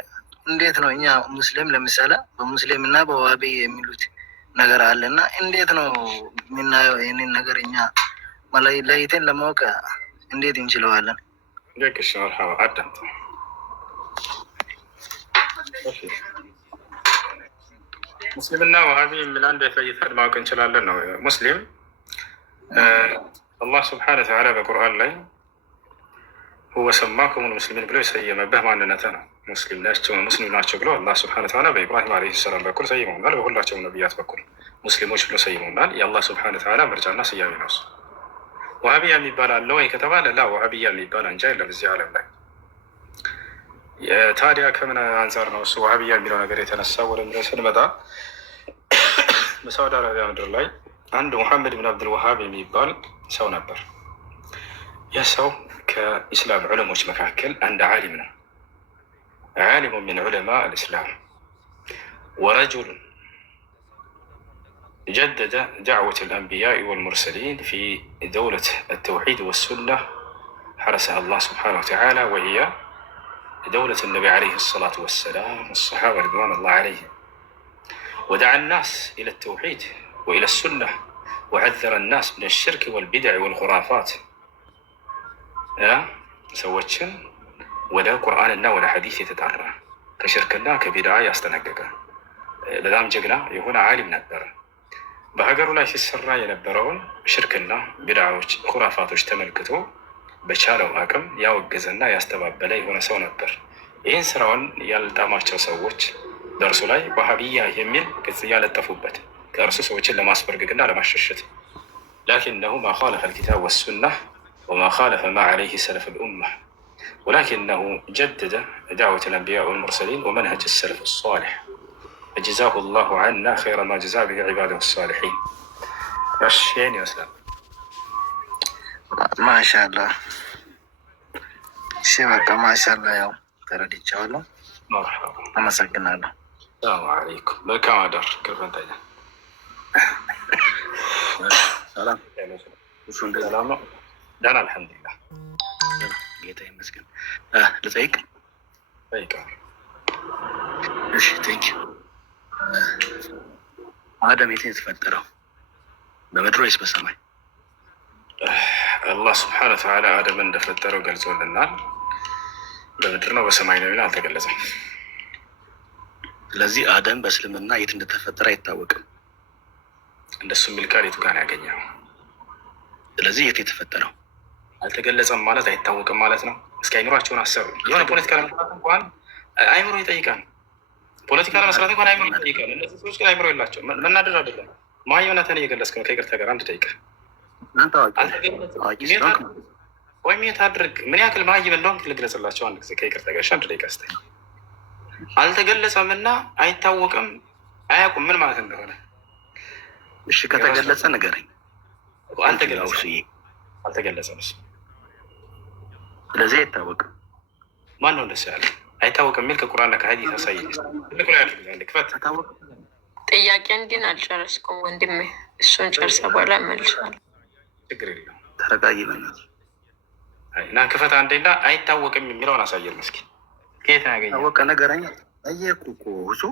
እንዴት ነው? እኛ ሙስሊም ለምሳሌ በሙስሊም እና በዋቢ የሚሉት ነገር አለ እና እንዴት ነው የምናየው? ይህንን ነገር እኛ ለይተን ለማወቅ እንዴት እንችለዋለን? ደቅሽ መርሐባ አዳምጥ። ሙስሊምና ዋሃቢ የሚል አንድ ለይተን ማወቅ እንችላለን ነው። ሙስሊም አላህ ስብሐነ ወተዓላ በቁርአን ላይ ሁወ ሰማኩም ሙስሊሚን ብሎ የሰየመበት ማንነት ነው። ሙስሊም ናቸው ብሎ አላህ ስብሐነ ወተዓላ በኢብራሂም ዓለይሂ ሰላም በኩል ሰይመውናል። በሁላቸውም ነቢያት በኩል ሙስሊሞች ብሎ ሰይመውናል። የአላህ ስብሐነ ወተዓላ ምርጫና ስያሜ ነው። ዋሃቢያ የሚባል አለ ወይ ከተባለ ላ ዋሃቢያ የሚባል አንጃ የለም እዚህ ዓለም ላይ። ታዲያ ከምን አንጻር ነው እሱ ዋሃቢያ የሚለው ነገር የተነሳ ወደ ስንመጣ በሳውዲ አረቢያ ምድር ላይ አንድ ሙሐመድ ብን አብዱልዋሃብ የሚባል ሰው ነበር። ይህ ሰው ከኢስላም ዑለሞች መካከል አንድ ዓሊም ነው። ዓሊሙ ሚን ዑለማ አልእስላም ወረጁሉ جدد دعوة الأنبياء والمرسلين في دولة التوحيد والسنة حرسها الله سبحانه وتعالى، وهي دولة النبي عليه الصلاة والسلام والصحابة رضوان الله عليهم. ودعا الناس إلى التوحيد وإلى السنة وعذر الناس من الشرك والبدع والخرافات. سوتشن ولا قرآننا ولا حديث يتطرى كشركنا كبدعة يستنقق لدام جقنا يكون عالم نبر በሀገሩ ላይ ሲሰራ የነበረውን ሽርክና ቢድዓዎች፣ ኩራፋቶች ተመልክቶ በቻለው አቅም ያወገዘና ያስተባበለ የሆነ ሰው ነበር። ይህን ስራውን ያልጣማቸው ሰዎች በእርሱ ላይ ዋሃቢያ የሚል ቅጽያ ያለጠፉበት ከእርሱ ሰዎችን ለማስበርገግና ለማሸሸት ላኪነሁ ማ ኻለፈ ልኪታብ ወሱና ወማ ኻለፈ ማ ዓለይህ ሰለፍ ልኡማ ወላኪነሁ ጀደደ ዳዕወት ልአንቢያ ወልሙርሰሊን ወመንሀጅ ሰለፍ ሳሊሕ فجزاه الله عنا خير ما جزاه به عباده الصالحين. ماشيين يا اسلام. ما شاء الله. شبكة ما شاء الله يوم ترى دي مرحبا. أما سكنا له. السلام عليكم. بالكم أدر كيف أنت؟ ሰላም እሱ እንደዚህ ሰላም ነው። ደህና አልሐምዱሊላህ። ጌታ ይመስገን። ልጠይቅ? ጠይቀዋል። እሺ ቴንክ አደም የት ነው የተፈጠረው? በምድር ወይስ በሰማይ? አላህ ስብሐነ ወተዓላ አደምን እንደፈጠረው ገልጾልናል። በምድር ነው በሰማይ ነው አልተገለጸም። ስለዚህ አደም በእስልምና የት እንደተፈጠረ አይታወቅም። እንደሱ የሚል ቃል የቱ ጋር ነው ያገኘው? ስለዚህ የት የተፈጠረው አልተገለጸም ማለት አይታወቅም ማለት ነው። እስኪ አይምሯቸውን አሰሩ። የሆነ ፖለቲካ ለመስራት እንኳን አይምሮ ይጠይቃል። ፖለቲካ ለመስራት እንኳን አይምሮ ይጠይቃል። እነዚህ ሰዎች ግን አይምሮ የላቸው። መናደድ አይደለም። ማየውነትን እየገለጽክ ነው። ከይቅርታ ጋር አንድ ደቂቃ ወይም የት አድርግ ምን ያክል ማይም እንደሆን ልግለጽላቸው አንድ ጊዜ ከይቅርታ ጋር አንድ ደቂቃ ስ አልተገለጸም እና አይታወቅም አያውቁም ምን ማለት እንደሆነ። እሺ ከተገለጸ ንገረኝ። አልተገለጸም እሱ። ስለዚህ አይታወቅም። ማን ነው እንደሱ ያለ? አይታወቅም የሚል ከቁርአንና ከሀዲስ ያሳይ። ትልቁ ላይ ያለ ክፈት። ጥያቄን ግን አልጨረስኩም ወንድሜ። እሱን ጨርሰ በኋላ እመልሳለሁ። ችግር የለውም። ተረጋጊ። እና ክፈት አንዴና አይታወቅም የሚለውን አሳየን እስኪ። ከየት ያገኘ ታወቀ ነገረኛ ጠየቁ እኮ እሱ።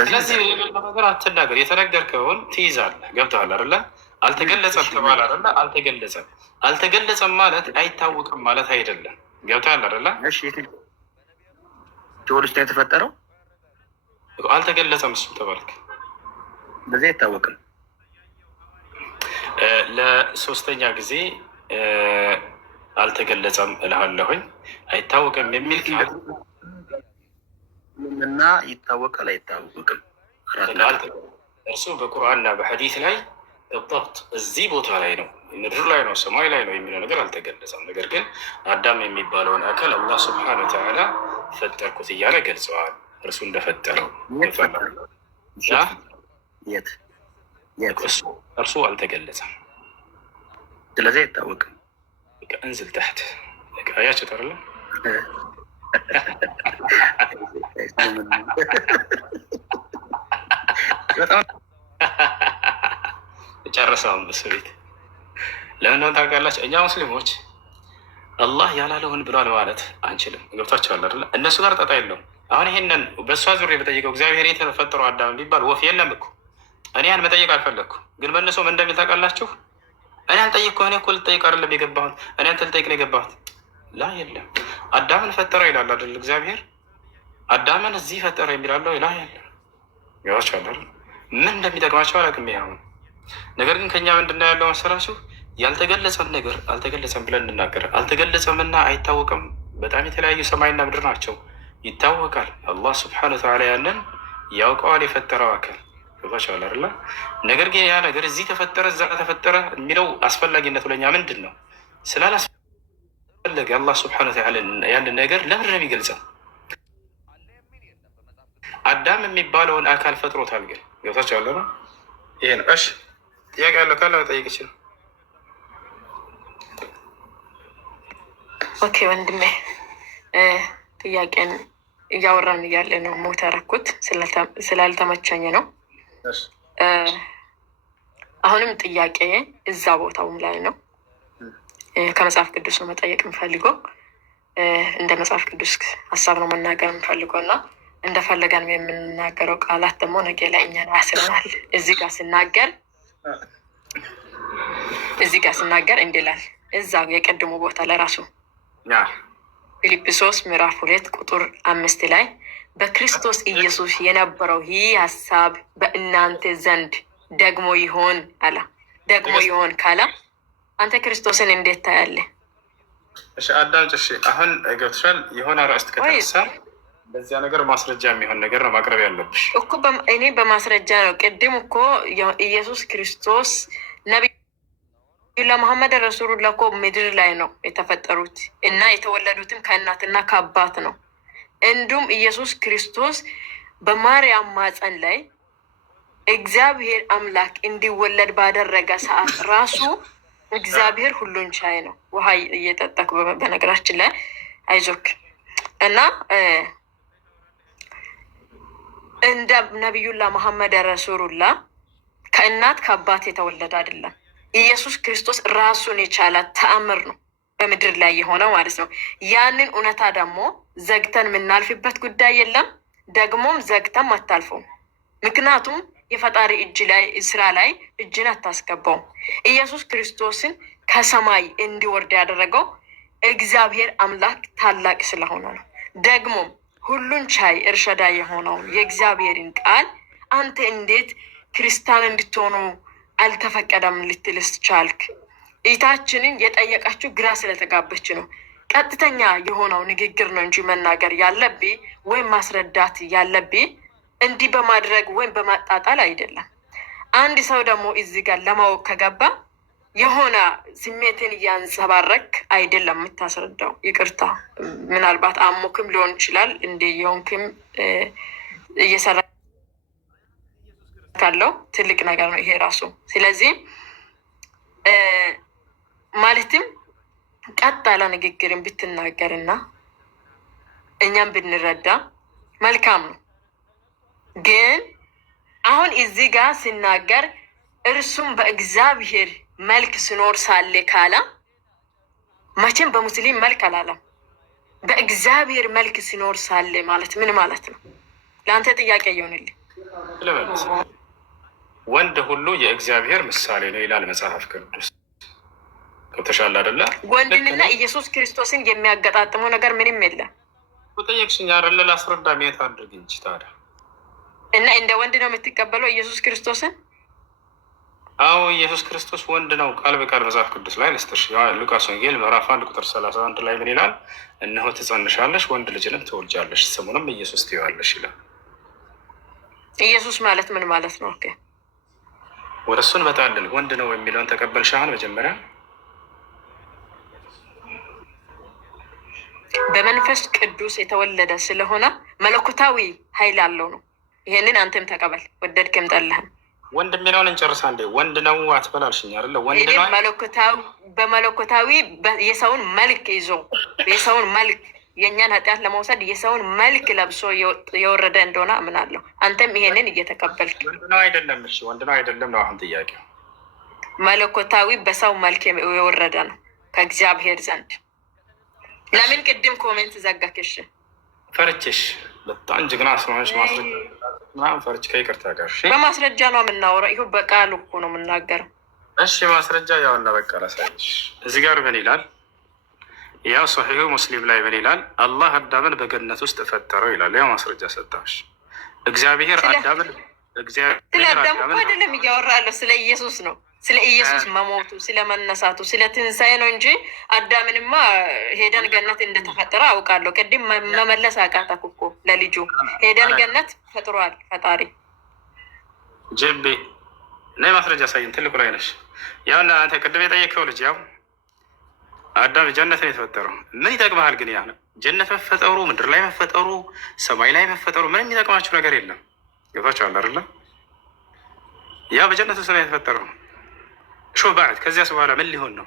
ስለዚህ ነገር አትናገር። የተነገርከውን ትይዛለህ። ገብተዋል አይደለ? አልተገለጸም ተባለ አይደለ? አልተገለጸም። አልተገለጸም ማለት አይታወቅም ማለት አይደለም። ገብተዋል አይደለ? እሺ ጆሮች ነው የተፈጠረው። አልተገለጸም እሱ ተባልክ። በዚህ አይታወቅም። ለሶስተኛ ጊዜ አልተገለጸም እልሃለሁኝ። አይታወቅም የሚል እና ይታወቃል አይታወቅም እርሱ በቁርአንና በሐዲስ ላይ ብጣት እዚህ ቦታ ላይ ነው፣ ምድር ላይ ነው፣ ሰማይ ላይ ነው የሚለው ነገር አልተገለጸም። ነገር ግን አዳም የሚባለውን አካል አላህ ስብሐነ ወተዓላ ፈጠርኩት እያለ ገልጸዋል። እርሱ እንደፈጠረው እርሱ አልተገለጸም። ስለዚህ አይታወቅም። እንዝል ተሕት አያቸው ተርለ ጨረሰውን በሱ ቤት ለምን ታውቃላችሁ? እኛ ሙስሊሞች አላህ ያላለውን ብሏል ማለት አንችልም። ገብቷቸዋል አይደለ? እነሱ ጋር ጠጣ የለውም። አሁን ይሄንን በእሷ ዙሪያ በጠየቀው እግዚአብሔር የተፈጠረው አዳም ቢባል ወፍ የለም እኮ። እኔ ያን መጠየቅ አልፈለግኩ፣ ግን መልሶ ምን እንደሚል ታውቃላችሁ? እኔ አልጠየቅኩ። እኔ እኮ ልጠይቅ አይደለም የገባሁት፣ እኔ አንተ ልጠይቅ ነው የገባሁት። ላ የለም አዳምን ፈጠረው ይላል አይደል? እግዚአብሔር አዳምን እዚህ ፈጠረው የሚላለው ላ የለም። ይዋቸዋል። ምን እንደሚጠቅማቸው አላውቅም። ያሁን ነገር ግን ከኛ ምንድን ነው ያለው መሰላችሁ? ያልተገለጸን ነገር አልተገለጸም ብለን እንናገር። አልተገለጸምና አይታወቅም። በጣም የተለያዩ ሰማይና ምድር ናቸው። ይታወቃል። አላህ ስብሐነ ወተዓላ ያንን ያውቀዋል፣ የፈጠረው አካል ገብቷቸዋል አይደለ? ነገር ግን ያ ነገር እዚህ ተፈጠረ እዛ ተፈጠረ የሚለው አስፈላጊነቱ ለኛ ምንድን ነው? ስላላስፈለገ አላህ ስብሐነ ወተዓላ ያንን ነገር ለምን ነው የሚገልጸው? አዳም የሚባለውን አካል ፈጥሮታል። ግን ገብቷቸዋል ነው። ይሄ ነው። እሺ ጥያቄ ያለው ካለ መጠየቅ ይችላል። ኦኬ ወንድሜ፣ ጥያቄን እያወራን እያለ ነው ሞት ያረኩት ስላልተመቸኝ ነው። አሁንም ጥያቄ እዛ ቦታውም ላይ ነው። ከመጽሐፍ ቅዱስ ነው መጠየቅ የምፈልገው። እንደ መጽሐፍ ቅዱስ ሀሳብ ነው መናገር የምፈልገው እና እንደፈለገን የምንናገረው ቃላት ደግሞ ነገ ላይ እኛን ያስረናል። እዚህ ጋር ስናገር እንዲላል እዛ የቀድሞ ቦታ ለራሱ ፊልጵስዩስ ምዕራፍ 2 ቁጥር 5 ላይ በክርስቶስ ኢየሱስ የነበረው ይህ ሀሳብ በእናንተ ዘንድ ደግሞ ይሆን አለ። ደግሞ ይሆን ካለ አንተ ክርስቶስን እንዴት ታያለህ? እሺ አዳምጭ። እሺ አሁን ገብቶሻል። የሆነ ርዕስት ከተነሳ በዚያ ነገር ማስረጃ የሚሆን ነገር ነው ማቅረብ ያለብሽ እኮ። እኔ በማስረጃ ነው። ቅድም እኮ ኢየሱስ ክርስቶስ ነቢዩ ለመሐመድ ረሱሉላህ እኮ ምድር ላይ ነው የተፈጠሩት እና የተወለዱትም ከእናትና ከአባት ነው። እንዲሁም ኢየሱስ ክርስቶስ በማርያም ማፀን ላይ እግዚአብሔር አምላክ እንዲወለድ ባደረገ ሰዓት ራሱ እግዚአብሔር ሁሉን ቻይ ነው። ውሃ እየጠጣክ በነገራችን ላይ አይዞክ እና እንደ ነቢዩላ መሐመድ ረሱሉላህ ከእናት ከአባት የተወለደ አይደለም። ኢየሱስ ክርስቶስ ራሱን የቻለ ተአምር ነው በምድር ላይ የሆነው ማለት ነው። ያንን እውነታ ደግሞ ዘግተን የምናልፍበት ጉዳይ የለም፣ ደግሞም ዘግተን አታልፈውም። ምክንያቱም የፈጣሪ እጅ ላይ ስራ ላይ እጅን አታስገባውም። ኢየሱስ ክርስቶስን ከሰማይ እንዲወርድ ያደረገው እግዚአብሔር አምላክ ታላቅ ስለሆነ ነው። ደግሞም ሁሉን ቻይ ኤልሻዳይ የሆነውን የእግዚአብሔርን ቃል አንተ እንዴት ክርስቲያን እንድትሆኑ አልተፈቀደም ልትልስ ቻልክ? እይታችንን የጠየቃችሁ ግራ ስለተጋበች ነው። ቀጥተኛ የሆነው ንግግር ነው እንጂ መናገር ያለብኝ ወይም ማስረዳት ያለብኝ እንዲህ በማድረግ ወይም በማጣጣል አይደለም። አንድ ሰው ደግሞ እዚህ ጋር ለማወቅ ከገባ የሆነ ስሜትን እያንጸባረክ አይደለም የምታስረዳው። ይቅርታ፣ ምናልባት አሞክም ሊሆን ይችላል እንደ የሆንክም እየሰራ ካለው ትልቅ ነገር ነው ይሄ ራሱ። ስለዚህ ማለትም ቀጥ ያለ ንግግርን ብትናገርና እኛም ብንረዳ መልካም ነው። ግን አሁን እዚህ ጋር ሲናገር እርሱም በእግዚአብሔር መልክ ስኖር ሳለ ካላ መቼም በሙስሊም መልክ አላለም። በእግዚአብሔር መልክ ሲኖር ሳለ ማለት ምን ማለት ነው? ለአንተ ጥያቄ ይሆንልኝ። ወንድ ሁሉ የእግዚአብሔር ምሳሌ ነው ይላል መጽሐፍ ቅዱስ። ከተሻለ አይደለ? ወንድንና ኢየሱስ ክርስቶስን የሚያገጣጥመው ነገር ምንም የለም። ጠየቅሽኝ አይደለ? ላስረዳ ሜት አድርግ እንጂ ታዲያ። እና እንደ ወንድ ነው የምትቀበለው ኢየሱስ ክርስቶስን? አዎ ኢየሱስ ክርስቶስ ወንድ ነው። ቃል በቃል መጽሐፍ ቅዱስ ላይ ልስጥሽ። ሉቃስ ወንጌል ምዕራፍ 1 ቁጥር 31 ላይ ምን ይላል? እነሆ ትጸንሻለሽ፣ ወንድ ልጅንም ትወልጃለሽ፣ ስሙንም ኢየሱስ ትይዋለሽ ይላል። ኢየሱስ ማለት ምን ማለት ነው? ኦኬ ወደ እሱ እንመጣለን። ወንድ ነው የሚለውን ተቀበልሽ? አሁን መጀመሪያ በመንፈስ ቅዱስ የተወለደ ስለሆነ መለኮታዊ ኃይል አለው ነው። ይሄንን አንተም ተቀበል፣ ወደድክም ጠላህም። ወንድ የሚለውን እንጨርሳ እንዴ። ወንድ ነው አትበላልሽኝ አይደለ? ወንድ ነው በመለኮታዊ የሰውን መልክ ይዞ የሰውን መልክ የእኛን ኃጢአት ለመውሰድ የሰውን መልክ ለብሶ የወረደ እንደሆነ አምናለሁ። አንተም ይሄንን እየተቀበልክ ወንድ ነው አይደለም? እሺ ወንድ ነው አይደለም ነው አሁን ጥያቄው። መለኮታዊ በሰው መልክ የወረደ ነው ከእግዚአብሔር ዘንድ። ለምን ቅድም ኮሜንት ዘጋክሽ? ፈርችሽ በጣም ጀግና ስለሆነች ማስረጃ ምናምን ፈርች። ከይቅርታ ጋር በማስረጃ ነው የምናወራው። ይሁ በቃሉ እኮ ነው የምናገረው። እሺ ማስረጃ ያውና በቃ ላሳይሽ። እዚህ ጋር ምን ይላል? ያው ሶሒሁ ሙስሊም ላይ ምን ይላል? አላህ አዳምን በገነት ውስጥ ፈጠረው ይላል። ያው ማስረጃ ሰጣሽ። እግዚአብሔር አዳምን ስለ አዳም እኮ አይደለም እያወራ ያለው ስለ ኢየሱስ ነው። ስለ ኢየሱስ መሞቱ፣ ስለ መነሳቱ፣ ስለ ትንሣኤ ነው እንጂ አዳምንማ ሄደን ገነት እንደተፈጠረ አውቃለሁ። ቅድም መመለስ አቃተህ እኮ ለልጁ። ሄደን ገነት ፈጥሯል ፈጣሪ። ጀቤ ነይ ማስረጃ ሳይን። ትልቁ ላይ ነሽ። ያው እና አንተ ቅድም የጠየቀው ልጅ ያው አዳም ጀነት ነው የተፈጠረው። ምን ይጠቅመሃል ግን? ያ ጀነት መፈጠሩ፣ ምድር ላይ መፈጠሩ፣ ሰማይ ላይ መፈጠሩ ምንም የሚጠቅማችሁ ነገር የለም። ገብታችኋል አይደለ? ያ በጀነት ውስጥ ነው የተፈጠረው። ሾ ባዕድ ከዚያስ በኋላ ምን ሊሆን ነው?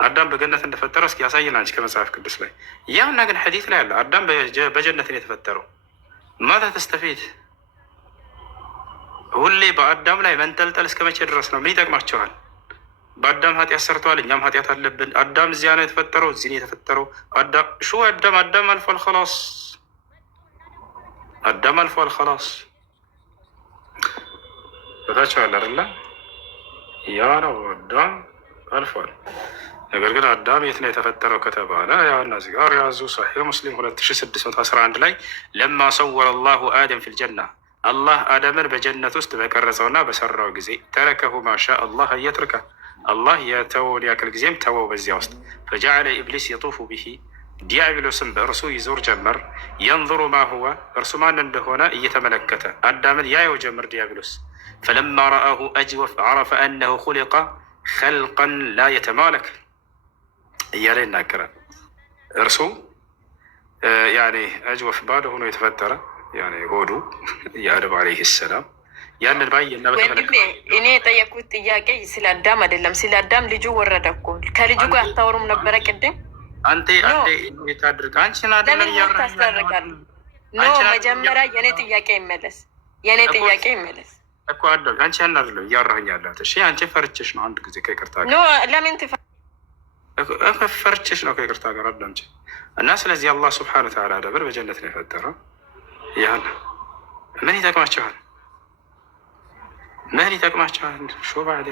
አዳም በገነት እንደፈጠረው እስኪ ያሳየን አንቺ ከመጽሐፍ ቅዱስ ላይ። ያውና ግን ሐዲስ ላይ አለ አዳም በጀነት ነው የተፈጠረው። ማታ ተስተፊት ሁሌ በአዳም ላይ መንጠልጠል እስከ መቼ ድረስ ነው? ምን ይጠቅማቸዋል? በአዳም ኃጢአት ሰርተዋል፣ እኛም ኃጢአት አለብን። አዳም እዚያ ነው የተፈጠረው፣ እዚህ ነው የተፈጠረው። አዳም አልፏል፣ ኸላስ አዳም አልፏል፣ ኸላስ በታቸዋል አይደለ? ያ ነው አዳም አልፏል። ነገር ግን አዳም የት ነው የተፈጠረው ከተባለ ያውና እዚህ ጋር ያዙ ሶሒህ ሙስሊም 2611 ላይ ለማ ሰወረ አላሁ አደም ፊል ጀና አላህ አደምን በጀነት ውስጥ በቀረጸውና በሰራው ጊዜ ተረከሁ ማሻ አላህ እየትርከ አላህ የተወውን ያክል ጊዜም ተወው በዚያ ውስጥ ፈጀዐለ ኢብሊስ የጡፉ ብሂ ዲያብሎስም በእርሱ ይዞር ጀመር። የንظሩ ማ ሁወ እርሱ ማን እንደሆነ እየተመለከተ አዳምን ያየው ጀመር ዲያብሎስ። ፈለማ ረአሁ አጅወፍ ዐረፈ አነሁ ኹሊቀ ኸልቀን ላ የተማለክ እያለ ይናገራል። እርሱ ያኔ አጅወፍ ባዶ ሆኖ የተፈጠረ ያኔ ሆዱ የአደም ዓለይሂ ሰላም ያንን ባየና እኔ የጠየኩት ጥያቄ ስለ አዳም አይደለም። ስለ አዳም ልጁ ወረደ እኮ ከልጁ ጋር አታወሩም ነበረ ቅድም? አንተ የታድርግ አንቺን አይደለም ታስታርቃለህ። ኖ መጀመሪያ የኔ ጥያቄ ይመለስ፣ የኔ ጥያቄ ይመለስ እኮ አለ። አንቺ ያን አይደለም እያወራኸኝ ያለሁት። እሺ አንቺ ፈርችሽ ነው። አንድ ጊዜ ከይቅርታ ጋር ኖ ለምን ፈርችሽ ነው ከይቅርታ ጋር አዳምጪ። እና ስለዚህ አላህ ስብሐነ ወተዓላ ደብር በጀነት ነው የፈጠረው። ያን ምን ይጠቅማቸዋል? ምን ይጠቅማቸዋል? ሾ ባዕድ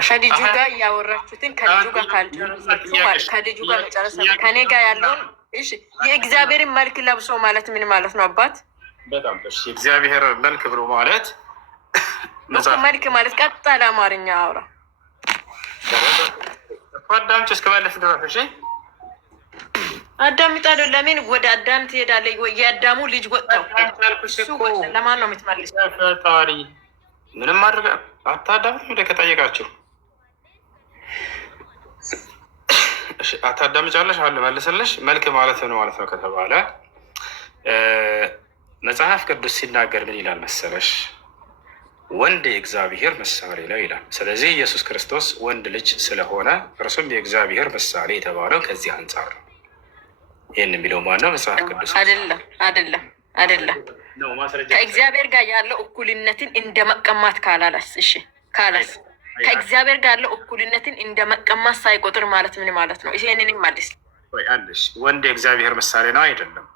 ከልጁ ጋር እያወራችሁትን ከልጁ ጋር ካልጨረሳችሁ ከልጁ ጋር መጨረስ ከኔ ጋር ያለውን እሺ። የእግዚአብሔርን መልክ ለብሶ ማለት ምን ማለት ነው አባት? በጣም እሺ። የእግዚአብሔር መልክ ብሎ ማለት መልክ ማለት ቀጥታ ለአማርኛ አውራ አዳምጪ እስከማለፍ ድረስ እሺ። አዳምጣለሁ። ለምን ወደ አዳም ትሄዳለህ? የአዳሙ ልጅ ወጣው ለማን ነው የምትመልሰው? ፈጣሪ ምንም ማድረግ አታዳምጥ። ወደ ከጠየቃችሁ አታዳምጫለሽ አለ መልስልሽ። መልክ ማለት ነው ማለት ነው ከተባለ መጽሐፍ ቅዱስ ሲናገር ምን ይላል መሰለሽ? ወንድ የእግዚአብሔር ምሳሌ ነው ይላል። ስለዚህ ኢየሱስ ክርስቶስ ወንድ ልጅ ስለሆነ እርሱም የእግዚአብሔር ምሳሌ የተባለው ከዚህ አንጻር ነው። ይህን የሚለው ማነው? መጽሐፍ ቅዱስ አይደለም፣ አይደለም፣ አይደለም። ከእግዚአብሔር ጋር ያለው እኩልነትን እንደ መቀማት ካላላስ፣ እሺ ካላስ ከእግዚአብሔር ጋር ያለው እኩልነትን እንደ መቀማት ሳይቆጥር ማለት ምን ማለት ነው? ይሄንን መልስ። አለሽ ወንድ የእግዚአብሔር ምሳሌ ነው አይደለም?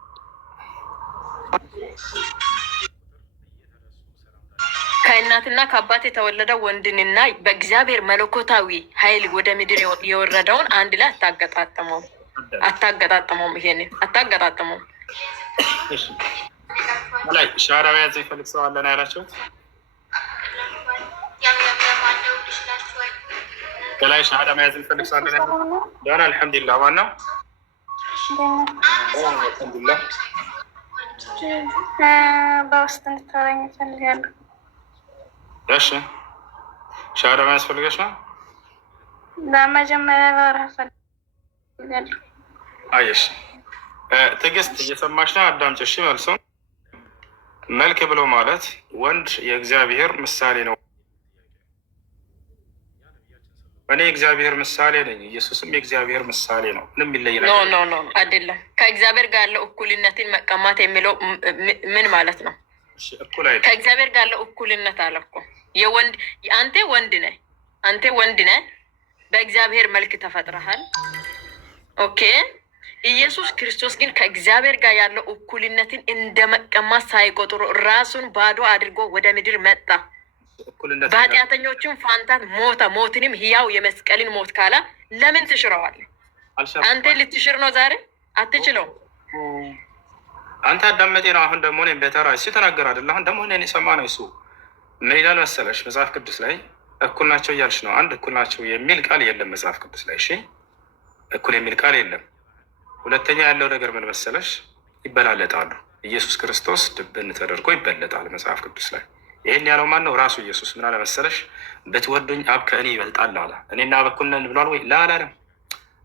ከእናትና ከአባት የተወለደው ወንድንና በእግዚአብሔር መለኮታዊ ኃይል ወደ ምድር የወረደውን አንድ ላይ አታገጣጥመውም፣ አታገጣጥመውም። ይሄንን አታገጣጥመውም። ላይ ሻራ መያዝ ይፈልግ ሰው አለን ያላቸው ከላይ ሻራ መያዝ ይፈልግ ሰው አለን ያላቸው ዳና አልሐምዱሊላህ። ማነው? አልሐምዱሊላህ። በውስጥ እንድታወራኝ እፈልጋለሁ። እሺ ሻራ መያዝ ፈልገሽ ነው? በመጀመሪያ ላወራህ እፈልጋለሁ። አየሽ ትዕግስት እየሰማሽ ነው? አዳምጪ እሺ። መልሶ መልክ ብሎ ማለት ወንድ የእግዚአብሔር ምሳሌ ነው። እኔ የእግዚአብሔር ምሳሌ ነኝ፣ ኢየሱስም የእግዚአብሔር ምሳሌ ነው። ምንም ይለይ ኖ ኖ ኖ አይደለም። ከእግዚአብሔር ጋር ያለው እኩልነትን መቀማት የሚለው ምን ማለት ነው? እኩል አይደለም። ከእግዚአብሔር ጋር ያለው እኩልነት አለ እኮ የወንድ አንተ ወንድ ነህ፣ አንተ ወንድ ነህ፣ በእግዚአብሔር መልክ ተፈጥረሃል። ኦኬ። ኢየሱስ ክርስቶስ ግን ከእግዚአብሔር ጋር ያለው እኩልነትን እንደ መቀማት ሳይቆጥሩ ራሱን ባዶ አድርጎ ወደ ምድር መጣ። በኃጢአተኞችን ፋንታት ሞተ። ሞትንም ህያው የመስቀልን ሞት ካላ ለምን ትሽረዋለህ? አንተ ልትሽር ነው ዛሬ? አትችለውም። አንተ አዳመጤ ነው። አሁን ደግሞ እኔም በተራ እሱ ተናገር አይደለ? አሁን ደግሞ እኔ ሰማ ነው። እሱ ምን ይላል መሰለሽ? መጽሐፍ ቅዱስ ላይ እኩል ናቸው እያልሽ ነው። አንድ እኩል ናቸው የሚል ቃል የለም መጽሐፍ ቅዱስ ላይ። እሺ እኩል የሚል ቃል የለም። ሁለተኛ ያለው ነገር ምን መሰለሽ? ይበላለጣሉ። ኢየሱስ ክርስቶስ ድብን ተደርጎ ይበለጣል መጽሐፍ ቅዱስ ላይ። ይህን ያለው ማን ነው? ራሱ ኢየሱስ። ምን አለ መሰለሽ? ብትወዱኝ አብ ከእኔ ይበልጣል አለ። እኔና አብ እኩል ነን ብሏል ወይ? ላላለም።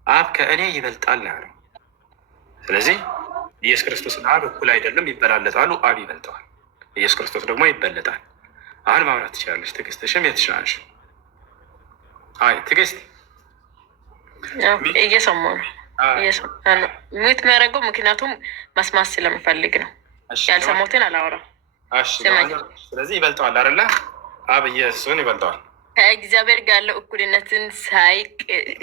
አብ ከእኔ ይበልጣል ያለው። ስለዚህ ኢየሱስ ክርስቶስና አብ እኩል አይደለም፣ ይበላለጣሉ። አብ ይበልጠዋል፣ ኢየሱስ ክርስቶስ ደግሞ ይበለጣል። አሁን ማውራት ትችላለች። ትዕግስትሽም የትችላለሽ። አይ ትዕግስት እየሰማሁ ነው ሚት የሚያደርገው ምክንያቱም መስማት ስለምፈልግ ነው። ያልሰሙትን አላወራም። ስለዚህ ይበልጠዋል አይደለ? አብ ኢየሱስን ይበልጠዋል። ከእግዚአብሔር ጋር ያለው እኩልነትን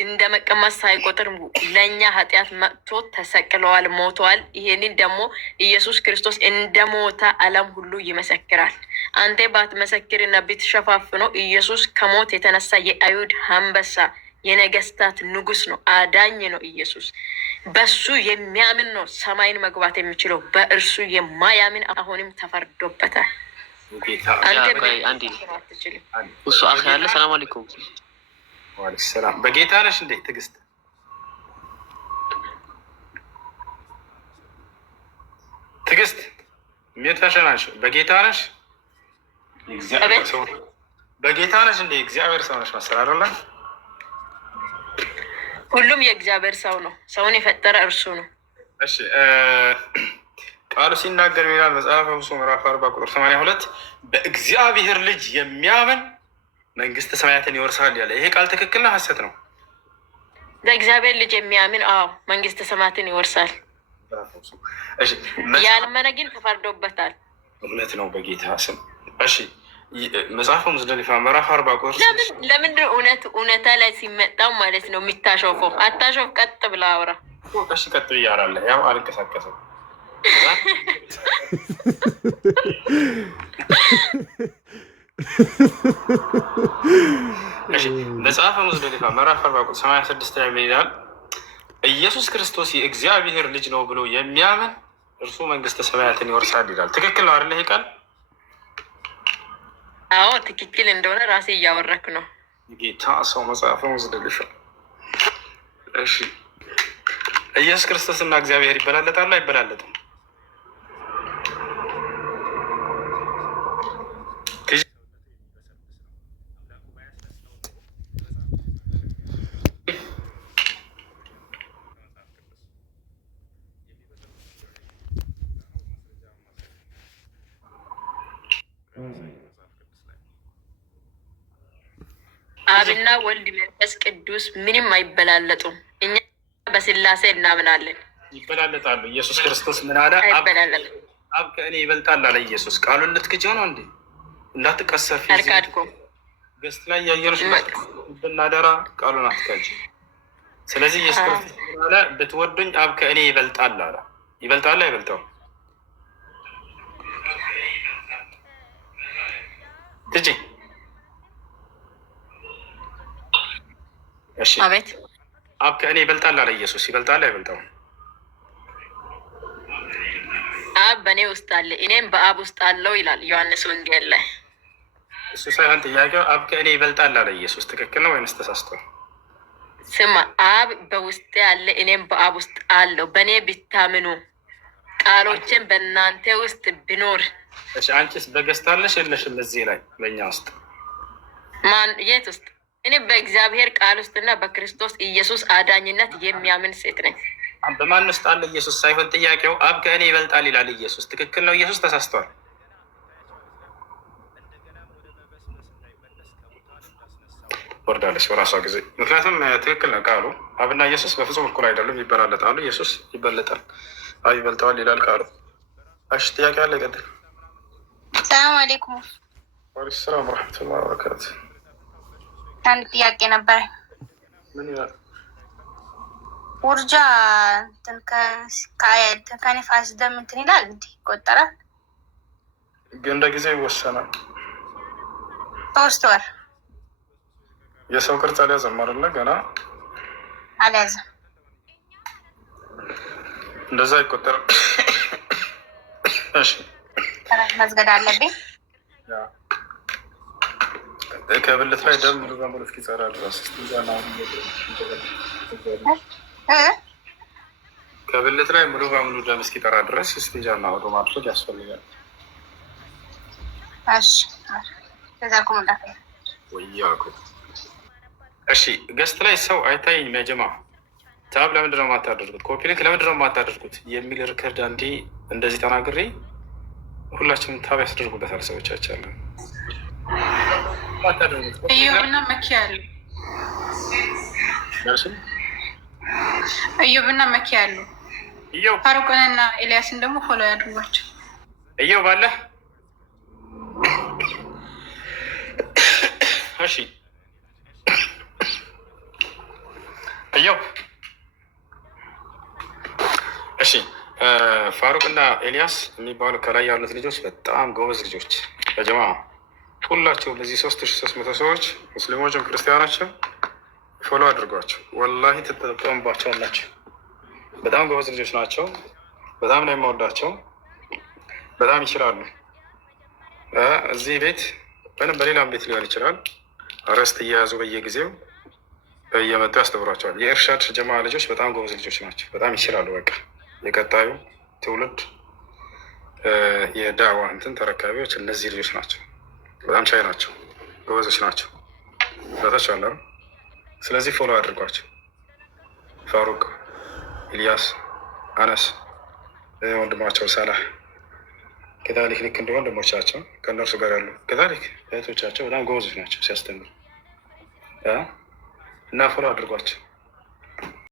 እንደ መቀማት ሳይቆጥር ለእኛ ኃጢአት መጥቶ ተሰቅለዋል፣ ሞተዋል። ይሄንን ደግሞ ኢየሱስ ክርስቶስ እንደ ሞተ ዓለም ሁሉ ይመሰክራል። አንተ ባትመሰክርና ብትሸፋፍነው ኢየሱስ ከሞት የተነሳ የአይሁድ አንበሳ የነገስታት ንጉስ ነው፣ አዳኝ ነው። ኢየሱስ በሱ የሚያምን ነው ሰማይን መግባት የሚችለው። በእርሱ የማያምን አሁንም ተፈርዶበታል። እሱ አኺ ያለ ሰላም አለይኩም። ሰላም። በጌታ ነሽ እንዴ ትዕግስት? ትዕግስት ሜታሸናሽ በጌታ ነሽ? በጌታ ነሽ እንዴ? እግዚአብሔር ሰው ነሽ መሰል አይደለ? ሁሉም የእግዚአብሔር ሰው ነው። ሰውን የፈጠረ እርሱ ነው። እሺ ቃሉ ሲናገር ይላል መጽሐፈ ሙሴ ምዕራፍ 40 ቁጥር 82 በእግዚአብሔር ልጅ የሚያምን መንግስተ ሰማያትን ይወርሳል ያለ። ይሄ ቃል ትክክል ነው ሐሰት ነው? በእግዚአብሔር ልጅ የሚያምን አዎ መንግስተ ሰማያትን ይወርሳል። ያልመነ ግን ተፈርዶበታል። እውነት ነው በጌታ ስም። እሺ መጽሐፈ ሙዝደሊፋ ምዕራፍ 40 ቁጥር ለምንድን እውነታ ላይ ሲመጣው ማለት ነው የሚታሾፈው? አታሾፍ፣ ቀጥ ብላ አውራ። እሺ ቀጥ ብዬ አወራለሁ። ያው አልንቀሳቀስም። መጽሐፈ ሙዝደሊፋ ምዕራፍ 40 ቁጥር 86 ላይ ይላል ኢየሱስ ክርስቶስ የእግዚአብሔር ልጅ ነው ብሎ የሚያምን እርሱ መንግስተ ሰማያትን ይወርሳል ይላል። ትክክል ነው አይደለ? ይሄ ቃል አዎ ትክክል እንደሆነ ራሴ እያወረክ ነው። ጌታ ሰው መጽሐፈ ሙዝደሊፋ። እሺ ኢየሱስ ክርስቶስና እግዚአብሔር ይበላለጣሉ አይበላለጡም? አብና ወልድ መንፈስ ቅዱስ ምንም አይበላለጡም። እኛ በስላሴ እናምናለን። ይበላለጣሉ። ኢየሱስ ክርስቶስ ምን አለ? አይበላለጡም። አብ ከእኔ ይበልጣል አለ ኢየሱስ። ቃሉን ልትክጂው ነው እንዴ? እንዳትቀሰፊ። አልካድኩም። ገስት ላይ ያየነሽ ብናደራ ቃሉን አትካጂ። ስለዚህ ኢየሱስ ክርስቶስ ምን አለ? ብትወዱኝ አብ ከእኔ ይበልጣል አለ። ይበልጣል አይበልጣውም? ትጂ አቤት። አብ ከእኔ ይበልጣል አለ ኢየሱስ። ይበልጣል አይበልጣውም? አብ በእኔ ውስጥ አለ እኔም በአብ ውስጥ አለው ይላል ዮሐንስ ወንጌል ላይ። እሱ ሳይሆን ጥያቄው አብ ከእኔ ይበልጣል አለ ኢየሱስ። ትክክል ነው ወይንስ ተሳስቷል? ስማ፣ አብ በውስጤ አለ እኔም በአብ ውስጥ አለው። በእኔ ብታምኑ ቃሎችን በእናንተ ውስጥ ቢኖር። እሺ አንቺስ በገዝታለሽ የለሽም? እዚህ ላይ በእኛ ውስጥ ማን የት ውስጥ? እኔ በእግዚአብሔር ቃል ውስጥና በክርስቶስ ኢየሱስ አዳኝነት የሚያምን ሴት ነኝ። በማን ውስጥ አለ ኢየሱስ ሳይሆን ጥያቄው አብ ከእኔ ይበልጣል ይላል ኢየሱስ። ትክክል ነው ኢየሱስ ተሳስቷል? ወርዳለች በራሷ ጊዜ። ምክንያቱም ትክክል ነው ቃሉ። አብና ኢየሱስ በፍጹም እኩል አይደሉም፣ ይበላለጣሉ። ኢየሱስ ይበልጣል፣ አብ ይበልጠዋል ይላል ቃሉ። እሺ ጥያቄ አለ? ይቀጥል። ሰላም አሌይኩም። ወአለይኩም ሰላም ወረሕመቱላሂ ወበረካቱ። አንድ ጥያቄ ነበረኝ። ምን ይላል? ውርጃ ከኒፋስ ደም እንትን ይላል እንዲህ ይቆጠራል? እንደ ጊዜ ይወሰናል። 3 ወር የሰው ቅርጽ አልያዘም አይደለ? ገና አልያዘም። እንደዛ ይቆጠራል። እሺ መዝገድ አለብኝ። ከብልት ላይ ደም ሙሉ በሙሉ እስኪጸዳ ድረስ ከብልት ላይ ሙሉ በሙሉ ደም እስኪጠራ ድረስ እስቲንጃና ወዶ ማድረግ ያስፈልጋል። እሺ ገስት ላይ ሰው አይታይም። ያጀማ ታብ ለምንድን ነው የማታደርጉት? ኮፒ ሊንክ ለምንድን ነው የማታደርጉት የሚል ሪከርድ አንዴ እንደዚህ ተናግሬ ሁላችንም ታብ ያስደርጉበታል። ሰዎቻችን እዮብና መኪያ አሉ። እዮብና መኪያ አሉ። ፋሩቅንና ኤልያስን ደግሞ ፎሎ ያድርጓቸው። እዮብ አለ። እሺ እዮብ እሺ። ፋሩቅና ኤልያስ የሚባሉ ከላይ ያሉት ልጆች በጣም ጎበዝ ልጆች በጀማ ሁላቸውም እነዚህ 3300 ሰዎች ሙስሊሞችም ክርስቲያናቸው ፎሎ አድርጓቸው። ወላሂ ትጠቀሙባቸዋላቸው። በጣም ጎበዝ ልጆች ናቸው። በጣም ነው የማወዳቸው። በጣም ይችላሉ። እዚህ ቤት ወይም በሌላም ቤት ሊሆን ይችላል አርዕስት እየያዙ በየጊዜው እየመጡ ያስተምሯቸዋል። የእርሻድ ጀማ ልጆች በጣም ጎበዝ ልጆች ናቸው። በጣም ይችላሉ። በቃ የቀጣዩ ትውልድ የዳዋ እንትን ተረካቢዎች እነዚህ ልጆች ናቸው። በጣም ቻይ ናቸው። ጎበዞች ናቸው። ታች አለ። ስለዚህ ፎሎ አድርጓቸው። ፋሩቅ፣ ኢልያስ፣ አነስ፣ ወንድማቸው ሳላህ ከታሪክ ልክ እንደ ወንድሞቻቸው ከእነርሱ ጋር ያሉ ከታሪክ እህቶቻቸው በጣም ጎበዞች ናቸው ሲያስተምሩ እና ፎሎ አድርጓቸው።